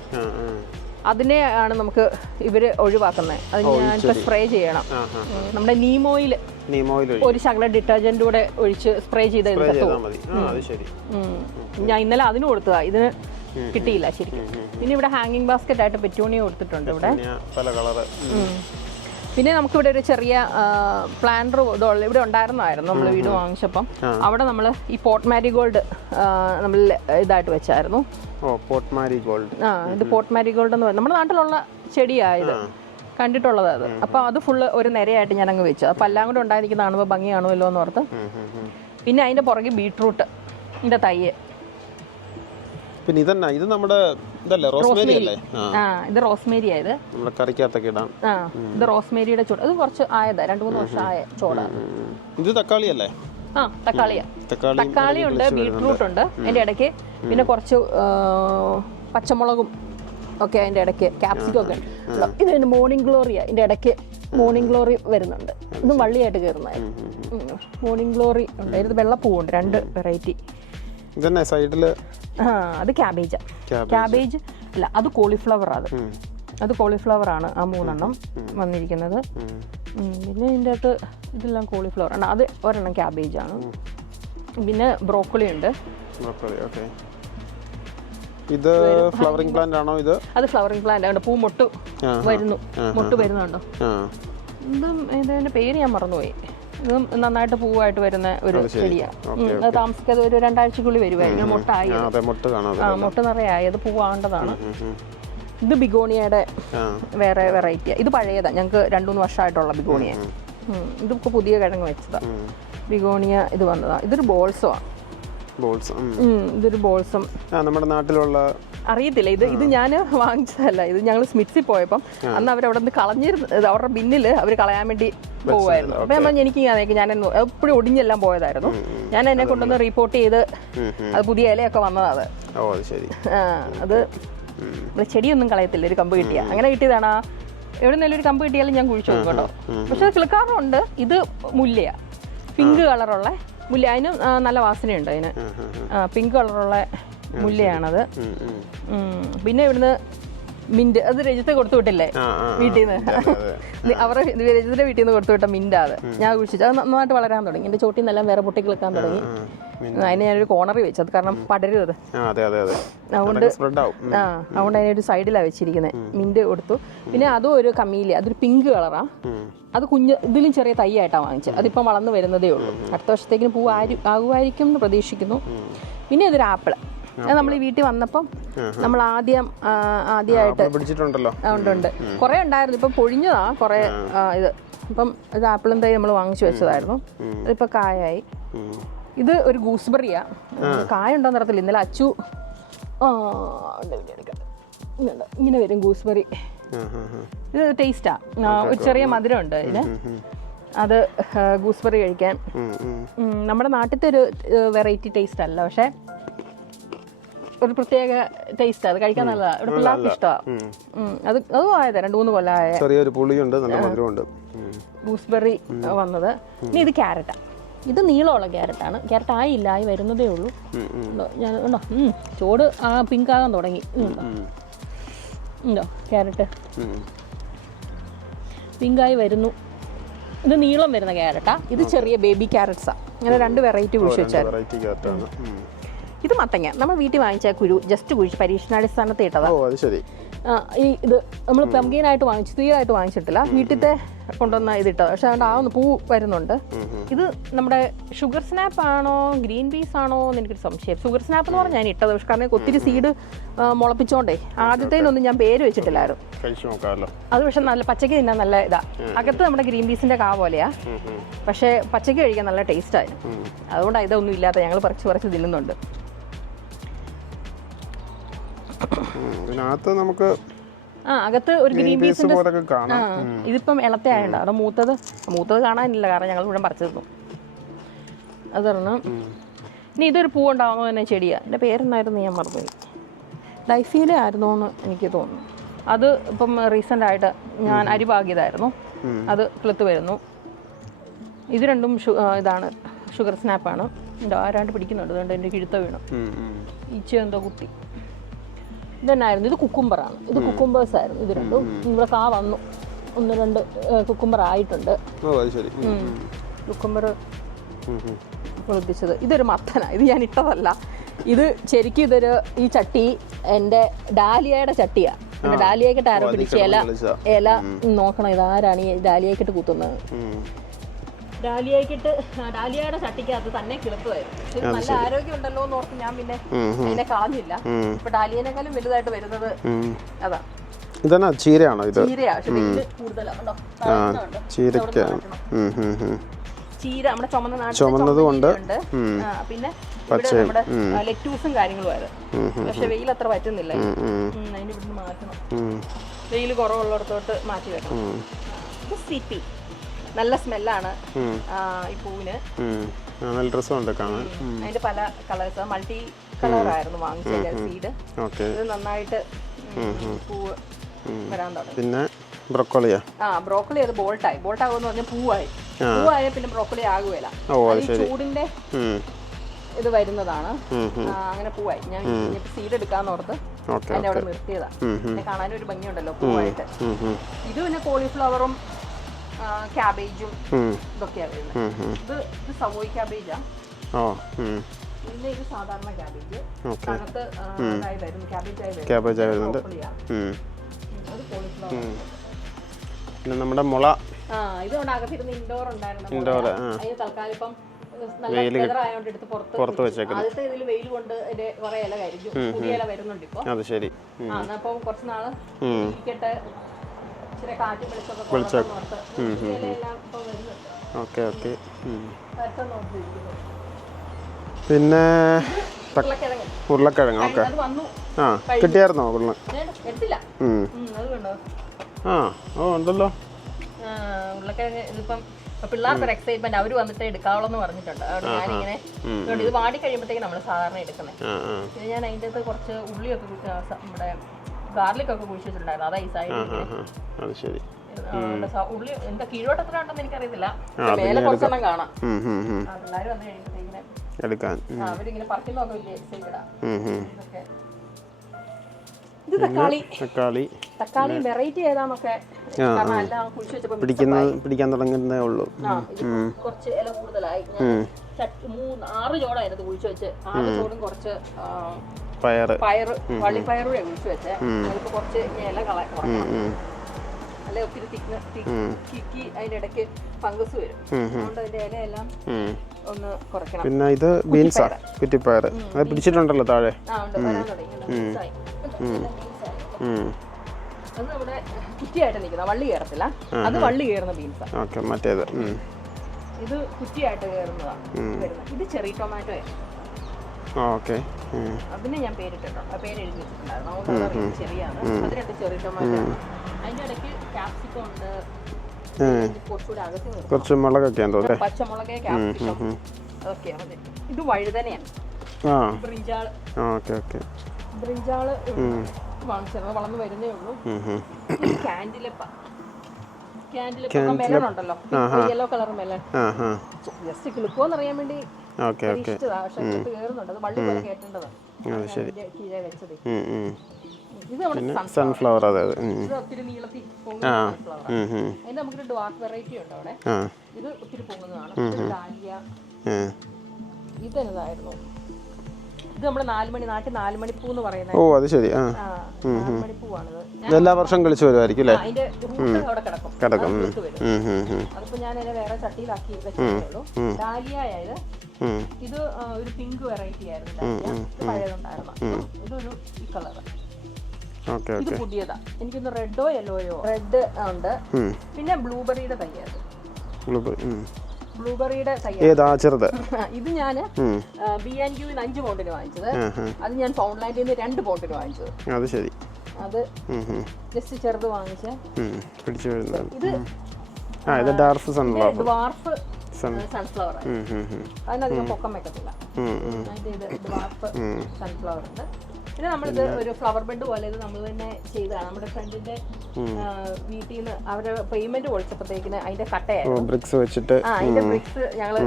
അതിനെയാണ് നമുക്ക് ഇവര് ഒഴിവാക്കുന്നത്. അത് ഞാനിപ്പോ സ്പ്രേ ചെയ്യണം. നമ്മുടെ നീം ഓയിൽ ഒരു ശകലം ഡിറ്റർജന്റ് കൂടെ ഒഴിച്ച് സ്പ്രേ ചെയ്ത് ഞാൻ ഇന്നലെ അതിന് കൊടുത്തതാ. ഇതിന് കിട്ടിയില്ല ശരിക്കും. പിന്നെ ഇവിടെ ഹാങ്ങിങ് ബാസ്ക്കറ്റ് ആയിട്ട് പെറ്റൂണിയ കൊടുത്തിട്ടുണ്ട് ഇവിടെ. പിന്നെ നമുക്കിവിടെ ഒരു ചെറിയ പ്ലാന്റർ ഇവിടെ ഉണ്ടായിരുന്നായിരുന്നു നമ്മൾ വീട് വാങ്ങിച്ചപ്പം. അവിടെ നമ്മൾ ഈ പോട്ട് മാരിഗോൾഡ് നമ്മൾ ഇതായിട്ട് വെച്ചായിരുന്നു. ഇത് പോട്ട് മാരിഗോൾഡ് എന്ന് പറയുന്നത് നമ്മുടെ നാട്ടിലുള്ള ചെടിയായത്, കണ്ടിട്ടുള്ളത് അത്. അപ്പം അത് ഫുള്ള് ഒരു നിരയായിട്ട് ഞാൻ അങ്ങ് വെച്ചു. അപ്പം എല്ലാം കൂടെ ഉണ്ടായിരിക്കുന്ന കാണുമ്പോൾ ഭംഗിയാണുമല്ലോ എന്ന് ഓർത്ത്. പിന്നെ അതിന്റെ പുറകെ ബീട്രൂട്ട് ഇതിന്റെ തയ്യ്. പിന്നെ ഇത് നമ്മുടെ റോസ്മേരി അല്ലേ? ഇത് റോസ്മേരി ആയത്. ഇത് റോസ്മേരിയുടെ ചോട്. ഇത് കുറച്ച് ആയതാ, 2-3 വർഷം ആയ ചോടാണ്. ഇത് തക്കാളി അല്ലേ? തക്കാളി ഉണ്ട്, ബീട്രൂട്ട് ഉണ്ട് അതിന്റെ ഇടയ്ക്ക്. പിന്നെ കുറച്ച് പച്ചമുളകും ഒക്കെ അതിന്റെ ഇടയ്ക്ക്, ക്യാപ്സിക്കം ഒക്കെ ഉണ്ട്. ഇത് മോർണിംഗ് ഗ്ലോറിയ ഇതിന്റെ ഇടയ്ക്ക്. മോർണിംഗ് ഗ്ലോറി വരുന്നുണ്ട്. ഇതും വള്ളിയായിട്ട് കയറുന്നതായിരുന്നു. മോർണിംഗ് ഗ്ലോറി ഉണ്ട്. ഇത് വെള്ളപ്പൂവുണ്ട്, 2 വെറൈറ്റി. അത് ക്യാബേജ് അല്ല, അത് കോളിഫ്ലവർ. അത് കോളിഫ്ലവർ ആണ്. ആ 3 എണ്ണം വന്നിരിക്കുന്നത്. പിന്നെ ഇതിൻ്റെ അകത്ത് ഇതെല്ലാം കോളിഫ്ലവർ ആണ്. അത് ഒരെണ്ണം ക്യാബേജ് ആണ്. പിന്നെ ബ്രോക്കോളി ഉണ്ട്. ഇത് ഫ്ലവറിംഗ് പ്ലാന്റ് ആണോ? അത് ഫ്ലവറിംഗ് പ്ലാന്റ് ആണ്. പൂ മൊട്ട് വരുന്നുണ്ടോ? ഇതിന്റെ പേര് ഞാൻ മറന്നുപോയി. ഇതും നന്നായിട്ട് പൂവായിട്ട് വരുന്ന ഒരു ചെടിയാണ്. അത് താമസിക്കാതെ ഒരു 2 ആഴ്ചക്കുള്ളിൽ വരുമായിരിക്കും. മൊട്ട് നിറയെ ആയി. അത് പൂവാണ്ടതാണ്. ഇത് ബിഗോണിയയുടെ വേറെ വെറൈറ്റിയാണ്. ഇത് പഴയതാണ്, ഞങ്ങൾക്ക് 2-3 വർഷമായിട്ടുള്ള ബിഗോണിയ. ഇതിപ്പോൾ പുതിയ കിഴങ്ങ് വെച്ചതാണ് ബിഗോണിയ. ഇത് വന്നതാണ്. ഇതൊരു ബോൾസമാണ്. ഇതൊരു ബോൾസം നമ്മുടെ നാട്ടിലുള്ള അറിയത്തില്ല. ഇത് ഞാൻ വാങ്ങിച്ചതല്ല. ഇത് ഞങ്ങൾ സ്മിത്സിൽ പോയപ്പം അന്ന് അവരവിടെ നിന്ന് കളഞ്ഞിരുന്നു. അവരുടെ ബിന്നിൽ അവർ കളയാൻ വേണ്ടി പോകുമായിരുന്നു. അപ്പം ഞാൻ പറഞ്ഞു എനിക്ക് ഞാൻ എപ്പോഴും ഒടിഞ്ഞെല്ലാം പോയതായിരുന്നു. ഞാൻ എന്നെ കൊണ്ടുവന്ന് റിപ്പോർട്ട് ചെയ്ത് അത് പുതിയ ഇലയൊക്കെ വന്നതാണ്. അത് ചെടിയൊന്നും കളയത്തില്ല. ഒരു കമ്പ് കിട്ടിയ അങ്ങനെ കിട്ടിയതാണ്. എവിടെ നിന്നൊരു ഒരു കമ്പ് കിട്ടിയാലും ഞാൻ കുഴിച്ചു നോക്കും കേട്ടോ. പക്ഷെ അത് കിളിക്കാറുണ്ട്. ഇത് മുല്ലയാ, പിങ്ക് കളറുള്ള മുല്ല. അതിന് നല്ല വാസനയുണ്ട്. അതിന് പിങ്ക് കളറുള്ള മുല്ലയാണത്. പിന്നെ ഇവിടുന്ന് മിന്റ്, അത് രജിത്തെ കൊടുത്തു വിട്ടില്ലേ വീട്ടിൽ നിന്ന്. അവരുടെ രജിത്തിന്റെ വീട്ടിൽ നിന്ന് കൊടുത്തു വിട്ട മിന്റാ അത്. ഞാൻ കുഴിച്ചിട്ട് അത് നന്നായിട്ട് വളരാൻ തുടങ്ങി. എൻ്റെ ചോട്ടിൽ നിന്നെല്ലാം വേറെ പൊട്ടി കിളിക്കാൻ തുടങ്ങി. അതിന് ഞാനൊരു കോർണറിൽ വെച്ചത്, കാരണം പടരുത്. അതുകൊണ്ട് അതുകൊണ്ട് അതിനൊരു സൈഡിലാണ് വെച്ചിരിക്കുന്നത്. മിന്റ് കൊടുത്തു. പിന്നെ അതും ഒരു കമീലിയ, അതൊരു പിങ്ക് കളറാ. അത് ഇതിലും ചെറിയ തൈയായിട്ടാണ് വാങ്ങിച്ചത്. അതിപ്പം വളർന്നു വരുന്നതേ ഉള്ളൂ. അടുത്ത വർഷത്തേക്കിന് പൂ ആകുമായിരിക്കും എന്ന് പ്രതീക്ഷിക്കുന്നു. പിന്നെ അതൊരു ആപ്പിള്. അത് നമ്മൾ ഈ വീട്ടിൽ വന്നപ്പം നമ്മൾ ആദ്യമായിട്ട് ഉണ്ട്. കുറെ ഉണ്ടായിരുന്നു. ഇപ്പം പൊഴിഞ്ഞതാ കുറെ. ഇത് ഇപ്പം ഇത് ആപ്പിളും തൈ നമ്മൾ വാങ്ങിച്ചു വെച്ചതായിരുന്നു. അതിപ്പോ കായായി. ഇത് ഒരു ഗൂസ്ബെറിയാ. കായ ഉണ്ടോന്ന് അറിയത്തില്ല. ഇന്നലെ അച്ചു ഇങ്ങനെ വരും ഗൂസ്ബെറി. ഇത് ടേസ്റ്റാ. ഒരു ചെറിയ മധുരം ഉണ്ട് ഇതിന്. അത് ഗൂസ്ബെറി കഴിക്കാൻ നമ്മുടെ നാട്ടിലത്തെ ഒരു വെറൈറ്റി ടേസ്റ്റ് അല്ല, പക്ഷെ ഒരു പ്രത്യേക ടേസ്റ്റ്. അത് കഴിക്കാൻ നല്ലതാ. ഇവിടെ പിള്ളേർക്ക് ഇഷ്ടമാണ്. അതും ആയതാ 2-3 കൊല്ലമായ ചെറിയൊരു പുളിയുണ്ട്, നല്ല മധുരമുണ്ട്. ഗൂസ്ബെറി വന്നത്. ഇനി ഇത് ക്യാരറ്റാ. ഇത് നീളമുള്ള ക്യാരറ്റാണ്. ക്യാരറ്റ് ആയില്ല, ആയി വരുന്നതേ ഉള്ളൂ. ഞാൻ ഉണ്ടോ ചോട് പിങ്ക് ആകാൻ തുടങ്ങി. ഉണ്ടോ ക്യാരറ്റ് പിങ്കായി വരുന്നു. ഇത് നീളം വരുന്ന ക്യാരറ്റാ. ഇത് ചെറിയ ബേബി ക്യാരറ്റ്സാ. അങ്ങനെ 2 വെറൈറ്റി കുഴിച്ച് വെച്ചാൽ. ഇത് മത്തങ്ങ. നമ്മൾ വീട്ടിൽ വാങ്ങിച്ച കുരു ജസ്റ്റ് കുഴിച്ച് പരീക്ഷണാടിസ്ഥാനത്ത് ഇട്ടതാ. ഇത് നമ്മൾ പംകിനായിട്ട് വാങ്ങിച്ചു, തീരായിട്ട് വാങ്ങിച്ചിട്ടില്ല. വീട്ടിലത്തെ കൊണ്ടുവന്ന ഇതിട്ടത്. പക്ഷെ അതുകൊണ്ട് പൂ വരുന്നുണ്ട്. ഇത് നമ്മുടെ ഷുഗർ സ്നാപ്പ് ആണോ ഗ്രീൻ പീസ് ആണോ എന്ന് എനിക്കൊരു സംശയം. ഷുഗർ സ്നാപ്പ് എന്ന് പറഞ്ഞാൽ ഞാൻ ഇട്ടത്. പക്ഷെ കാരണം ഒത്തിരി സീഡ് മുളപ്പിച്ചോണ്ടേ ആദ്യത്തേനൊന്നും ഞാൻ പേര് വെച്ചിട്ടില്ലായിരുന്നു. അത് പക്ഷെ നല്ല പച്ചയ്ക്ക് തിന്നാൻ നല്ല ഇതാ. അകത്ത് നമ്മുടെ ഗ്രീൻ പീസിന്റെ കാ പോലെയാ, പക്ഷെ പച്ചയ്ക്ക് കഴിക്കാൻ നല്ല ടേസ്റ്റ് ആയിരുന്നു. അതുകൊണ്ട് ഇതൊന്നും ഇല്ലാത്ത ഞങ്ങൾ പറിച്ച് തിന്നുന്നുണ്ട്. നമുക്ക് അകത്ത് ഒരു ഗ്രീൻ പീസിന്റെ ഇതിപ്പം ഇളത്തെ ആയണ്ട. അവിടെ മൂത്തത് കാണാനില്ല, കാരണം ഞങ്ങൾ ഇവിടെ പറിച്ചു തന്നു. അതൊരെണ്ണം. ഇനി ഇതൊരു പൂ ഉണ്ടാവുന്ന തന്നെ ചെടിയാ. എൻ്റെ പേരെന്നായിരുന്നു ഞാൻ മറന്നുപോയി. ഡൈഫീല ആയിരുന്നോ എന്ന് എനിക്ക് തോന്നുന്നു. അത് ഇപ്പം റീസെൻ്റ് ആയിട്ട് ഞാൻ അരി പാകിയതായിരുന്നു. അത് കിളുത്ത് വരുന്നു. ഇത് രണ്ടും ഇതാണ് ഷുഗർ സ്നാപ്പാണ്. ആരാണ്ട് പിടിക്കുന്നുണ്ട്. അതുകൊണ്ട് എൻ്റെ കിഴുത്ത വീണു. ഈച്ച എന്തോ കുത്തി. ഇതന്നായിരുന്നു. ഇത് കുക്കുംബറാണ്. ഇത് കുക്കുംബേഴ്സ് ആയിരുന്നു. ഇത് രണ്ടും ഇവിടെ കാ വന്നു. 1-2 കുക്കുംബർ ആയിട്ടുണ്ട്. കുക്കുംബർ പൊളിപ്പിച്ചത്. ഇതൊരു മത്തന. ഇത് ഞാൻ ഇട്ടതല്ല. ഇത് ശരിക്കും ഈ ചട്ടി എൻ്റെ ഡാലിയയുടെ ചട്ടിയാ. എൻ്റെ ഡാലിയക്കിട്ട് ആരോ പിടിച്ച ഇല നോക്കണം. ഇതാരാണ് ഈ ഡാലിയക്കിട്ട് കുത്തുന്നത്? ഡാലിയയുടെ ചട്ടിക്കകത്ത് തന്നെ കിളുത്തുമായിരുന്നു. നല്ല ആരോഗ്യം ഉണ്ടല്ലോ എന്ന് ഓർത്ത് ഞാൻ പിന്നെ അതിനെ കളഞ്ഞില്ല. ഇപ്പൊ ഡാലിയനേക്കാളും വലുതായിട്ട് വരുന്നത് അതാ. ഇതാണ് ചീരയാണോ? ഇത് ചീരയാ. പക്ഷെ വെയില് കൂടുതലാണ്. ചീര നമ്മുടെ ചുമന്നത് കൊണ്ട്. പിന്നെ നമ്മുടെ ലെറ്റൂസും കാര്യങ്ങളും ആയത്. പക്ഷെ വെയിൽ അത്ര പറ്റുന്നില്ല. അതിന് ഇവിടുന്ന് മാറ്റണം. വെയിൽ കുറവുള്ളിടത്തോട്ട് മാറ്റി വെക്കണം. ഇത് സിറ്റി. നല്ല സ്മെല്ലാണ് ഈ പൂവിന്. നല്ല രസമുണ്ട് കാണാൻ. അതിന്റെ പല കളേഴ്സ്, മൾട്ടി കളറായിരുന്നു വാങ്ങിച്ച സീഡ്. ഇത് നന്നായിട്ട് പൂവ് വരാൻ തുടങ്ങി. പിന്നെ ബ്രോക്കോളിയാ. ബ്രോക്കോളി അത് ബോൾട്ടാകുമെന്ന് പറഞ്ഞാൽ പൂവായ പിന്നെ ബ്രോക്കോളി ആകുകയില്ല. ചൂടിന്റെ ഇത് വരുന്നതാണ്. അങ്ങനെ പൂവായി. ഞാൻ സീഡ് എടുക്കാന്ന് ഓർത്ത് അതിന്റെ അവിടെ നിർത്തിയതാ. പിന്നെ കാണാനും ഒരു ഭംഗിയുണ്ടല്ലോ പൂവായിട്ട്. ഇത് പിന്നെ കോളിഫ്ലവറും ക്യാബേജും ഇതൊക്കെയാണ് വരുന്നത്. ഇത് സവോയ് ക്യാബേജാ. പിന്നെ ഇത് സാധാരണ ക്യാബേജ്. അകത്ത് ക്യാബേജായി വരുന്നുണ്ട്. അത് കോളിഫ്ലവർ. പിന്നെ നമ്മുടെ മുള. ഇതുകൊണ്ട് അകത്തിരുന്ന് ഇൻഡോർ ഉണ്ടായിരുന്നു. അതിന് തൽക്കാലം ഇപ്പം നല്ല വെതറായോണ്ട് എടുത്ത് പുറത്ത് വെച്ചേക്കുന്നത്. ആദ്യത്തെ ഇതിൽ വെയിൽ കൊണ്ട് അതിന്റെ കുറെ ഇല കരിക്കും, പുതിയ ഇല വരുന്നുണ്ട് ഇപ്പൊ. അത് ശരി. അപ്പം കുറച്ച് നാള് ഇരിക്കട്ടെ, ഇച്ചിരി കാറ്റും വെളിച്ചൊക്കെ ഇലയെല്ലാം ഇപ്പൊ വരുന്നുണ്ട്. Okay okay. നോക്കിയിരിക്കുന്നു. പിന്നെ ഉരുളക്കിഴങ്ങ്. ഓക്കെ. അത് വന്നു. ആ കിട്ടിയായിരുന്നോ ഉരുള? എടുത്തില്ല. അത് കണ്ടോ? ആ ഓ ഉണ്ടല്ലോ ഉരുളക്കിഴങ്ങ്. ഇതിപ്പം പിള്ളേർക്കൊരു എക്സൈറ്റ്മെന്റ്, അവര് വന്നിട്ട് എടുക്കാവുള്ളൂ എന്ന് പറഞ്ഞിട്ടുണ്ട്. അതുകൊണ്ട് ഞാനിങ്ങനെ ഇത് വാടി കഴിയുമ്പോഴത്തേക്ക് നമ്മൾ സാധാരണ എടുക്കുന്നത്. പിന്നെ ഞാൻ അതിൻ്റെ അകത്ത് കുറച്ച് ഉള്ളിയൊക്കെ നമ്മുടെ ഗാർലിക്കൊക്കെ കുഴിച്ചിട്ടുണ്ടായിരുന്നു. അതാ ഈ സൈഡിൽ ഉള്ളി എന്താ കീഴോട്ട് എത്ര ഉണ്ടെന്ന് എനിക്കറിയത്തില്ല. മേലെ കുറച്ചെണ്ണം കാണാം. പിള്ളേർ വന്നു കഴിയുമ്പോഴത്തേക്കിനെ അവരിങ്ങനെ പറിക്കുന്നതൊക്കെ വലിയ എക്സൈറ്റഡാ. ഇത് തക്കാളി വെറൈറ്റി ഏതാന്നൊക്കെ പിടിക്കാൻ തുടങ്ങുന്നേ ഉള്ളൂ. കുറച്ച് ഇല കൂടുതലായി. 6 ചോടായിരുന്നു കുഴിച്ചു വെച്ച്. 6 ചോടും കുറച്ച് പയറ് വള്ളിപ്പയറൂടെ കുഴിച്ചു വെച്ച്. അതിപ്പോ കുറച്ച് ഇല കുറയ്ക്കണം, അല്ലെ ഒത്തിരി തിക്കി അതിന്റെ ഇടയ്ക്ക് ഫംഗസ് വരും. അതുകൊണ്ട് അതിന്റെ ഇലയെല്ലാം ഒന്ന് കുറയ്ക്കണം. പിന്നെ ഇത് ബീൻസാ, കുറ്റിപ്പയർ. അത് പിടിച്ചിട്ടുണ്ടല്ലോ താഴെ. വരാൻ തുടങ്ങി. അത് നമ്മുടെ കുറ്റിയായിട്ട് നിൽക്കുന്ന, വള്ളി കയറത്തില്ല. അത് വള്ളി കയറുന്ന ബീൻസാ. മറ്റേത് ഇത് കുറ്റിയായിട്ട് കയറുന്നതാണ് വരുന്നത്. ഇത് ചെറി ടൊമാറ്റോ. അതിന് ഞാൻ പേരിട്ടിട്ടുണ്ട്, പേര് എഴുതി വെച്ചിട്ടുണ്ടായിരുന്നു. അതുകൊണ്ട് ചെറിയാണ്. അതിനകത്ത് ചെറി ടൊമാറ്റോ. അതിന്റെ ഇടയ്ക്ക് ക്യാപ്സിക്കം ഉണ്ട്, കുറച്ചുകൂടെ അകത്ത് കുറച്ച് മുളകൊക്കെ പച്ചമുളക്, ക്യാപ്സിക്കം അതൊക്കെയാണ്. ഇത് വഴുതനയാണ്. ബ്രിഞ്ചാള് വാങ്ങിച്ചത്, വളർന്നു വരുന്നേ ഉള്ളൂ. കാൻഡിലപ്പ മെലൺ ഉണ്ടല്ലോ, യെല്ലോ കളർ മെലൺ. ജസ്റ്റ് കിളുക്കുവോന്ന് അറിയാൻ വേണ്ടി ഇഷ്ടമാണ്. പക്ഷെ ഇട്ട് കയറുന്നുണ്ട്. അത് വള്ളി പോലെ കയറ്റേണ്ടതാണ്. കീഴെ വെച്ചത്. ഇത് നമ്മുടെ സൺഫ്ലവർ. ഇത് ഒത്തിരി നീളത്തിൽ പൊങ്ങുന്ന സൺഫ്ലവർ. അതിന് നമുക്കൊരു ഡാർക്ക് വെറൈറ്റി ഉണ്ട് അവിടെ. ഇത് ഒത്തിരി പൊങ്ങുന്നതാണ്. ഡാലിയ. ഇതെന്നതായിരുന്നു? ഇത് നമ്മുടെ നാട്ടിൽ 4 മണിപ്പൂ എന്ന് പറയുന്നത്. ഓ അത് ശരി. 4 മണിപ്പൂവാണിത്. എല്ലാ വർഷം കളിച്ചു വരുമായിരിക്കും അല്ലേ? അതിന്റെ റൂട്ട് അവിടെ കിടക്കും. അതിപ്പോ ഞാൻ അതിനെ വേറെ ചട്ടിയിലാക്കി വെച്ചിട്ടുള്ളൂ. ഡാലിയ ആയത്. ഇത് ഒരു പിങ്ക് വെറൈറ്റി ആയിരുന്നു. ഡാലിയ പഴയതുണ്ടായിരുന്നു. ഇതൊരു ഈ കളറ്. ഇത് പുതിയതാ. എനിക്കൊന്ന് റെഡോ യെല്ലോയോ. റെഡ് ഉണ്ട്. പിന്നെ ബ്ലൂബെറിയുടെ തയ്യാറ്. ബ്ലൂബെറിയുടെ ചെറുത്. ഇത് ഞാൻ B&Q 5 പൗണ്ടിന് വാങ്ങിച്ചത്. അത് ഞാൻ ഫൗണ്ട്ലാൻഡിൽ നിന്ന് 2 പൗണ്ടിന് വാങ്ങിച്ചത്. അത് ശരി. അത് ജസ്റ്റ് ചെറുത് വാങ്ങിച്ച. ഇത് ഡാർഫ് സൺഫ്ലവർ. Dwarf sunflower. അതിനധികം പൊക്കം വെക്കത്തില്ല. അതിന്റെ ഇത് ഡ്വാർഫ് സൺഫ്ലവർ ഉണ്ട്. പിന്നെ നമ്മളിത് ഒരു ഫ്ലവർ ബെഡ് പോലെ ഇത് നമ്മൾ തന്നെ ചെയ്തതാണ്. നമ്മുടെ ഫ്രണ്ടിന്റെ വീട്ടിൽ നിന്ന് അവരുടെ പേയ്മെന്റ് കൊടുത്തപ്പോഴത്തേക്കിന് അതിന്റെ കട്ടയായിരുന്നു. ബ്രിക്സ് വെച്ചിട്ട്. അതിന്റെ ബ്രിക്സ് ഞങ്ങള്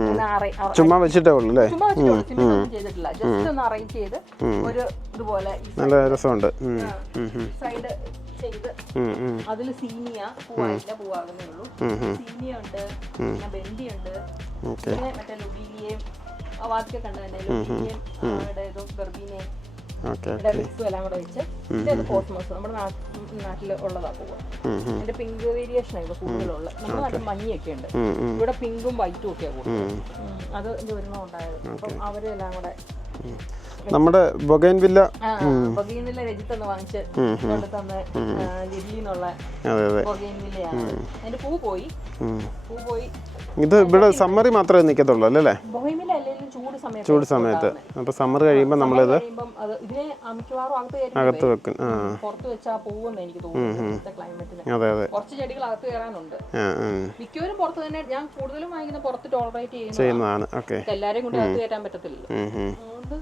ചുമ്മാ വെച്ചിട്ടേ ഉള്ളൂ അല്ലേ? ചുമ്മാ വെച്ചിട്ടുള്ളൂ, സിമെന്റ് ഒന്നും ചെയ്തിട്ടില്ല. ജസ്റ്റ് ഒന്ന് അറേഞ്ച് ചെയ്ത് ഒരു ഇതുപോലെ നല്ല രസമുണ്ട്. സൈഡ് ചെയ്ത് അതിൽ സീനിയ പൂവായില്ല, പൂവാകുന്നേ ഉള്ളൂ. സീനിയ ഉണ്ട്, പിന്നെ ബെന്റി ഉണ്ട്, പിന്നെ മറ്റേ ലൊബീലിയയും അവാദ്യൊക്കെ കണ്ടതന്നെ. ലൊബീലിയം ഇതും ഗർഭീനയും എല്ലാം കൂടെ വെച്ച്. ഇത് കോസ്മോസ് നമ്മുടെ നാട്ടിൽ ഉള്ളതാ പൂവ്. അതിന്റെ പിങ്ക് വേരിയേഷൻ ആണ് കൂടുതലുള്ളത്. നമ്മുടെ നാട്ടിൽ മഞ്ഞയൊക്കെ ഉണ്ട്, ഇവിടെ പിങ്കും വൈറ്റും ഒക്കെയാണ് കൂടുതൽ. അത് ഇത് ഒരെണ്ണം ഉണ്ടായത്. അപ്പം അവരെല്ലാം കൂടെ നമ്മുടെ ബൊഗൈൻവില്ല രജിത്തൊന്ന് വാങ്ങിച്ച് കൊണ്ട് തന്ന ലില്ലിന്നുള്ള ബൊഗൈൻവില്ലയാണ്. അതിന്റെ പൂ പോയി. ഇത് ഇവിടെ സമ്മറി മാത്രമേ നിൽക്കത്തുള്ളൂ അല്ലേ? ബൊഗൈൻവില്ല അല്ലെങ്കിലും ചൂട് സമയത്ത്. അപ്പൊ സമ്മർ കഴിയുമ്പോൾ നമ്മളിത് ഇതിനെ മിക്കവാറും അകത്ത് വെക്കും. പുറത്ത് വെച്ചാൽ പോകുമെന്ന് എനിക്ക് തോന്നുന്നു. ക്ലൈമറ്റിന് കുറച്ച് ചെടികൾ അകത്ത് കയറാനുണ്ട്. മിക്കവരും പുറത്ത് തന്നെ. ഞാൻ കൂടുതലും വാങ്ങിക്കുന്ന പുറത്ത് ടോളറേറ്റ് ചെയ്യുന്നതാണ്. എല്ലാരെയും കൊണ്ട് അകത്ത് കയറ്റാൻ പറ്റത്തില്ല. അതുകൊണ്ട്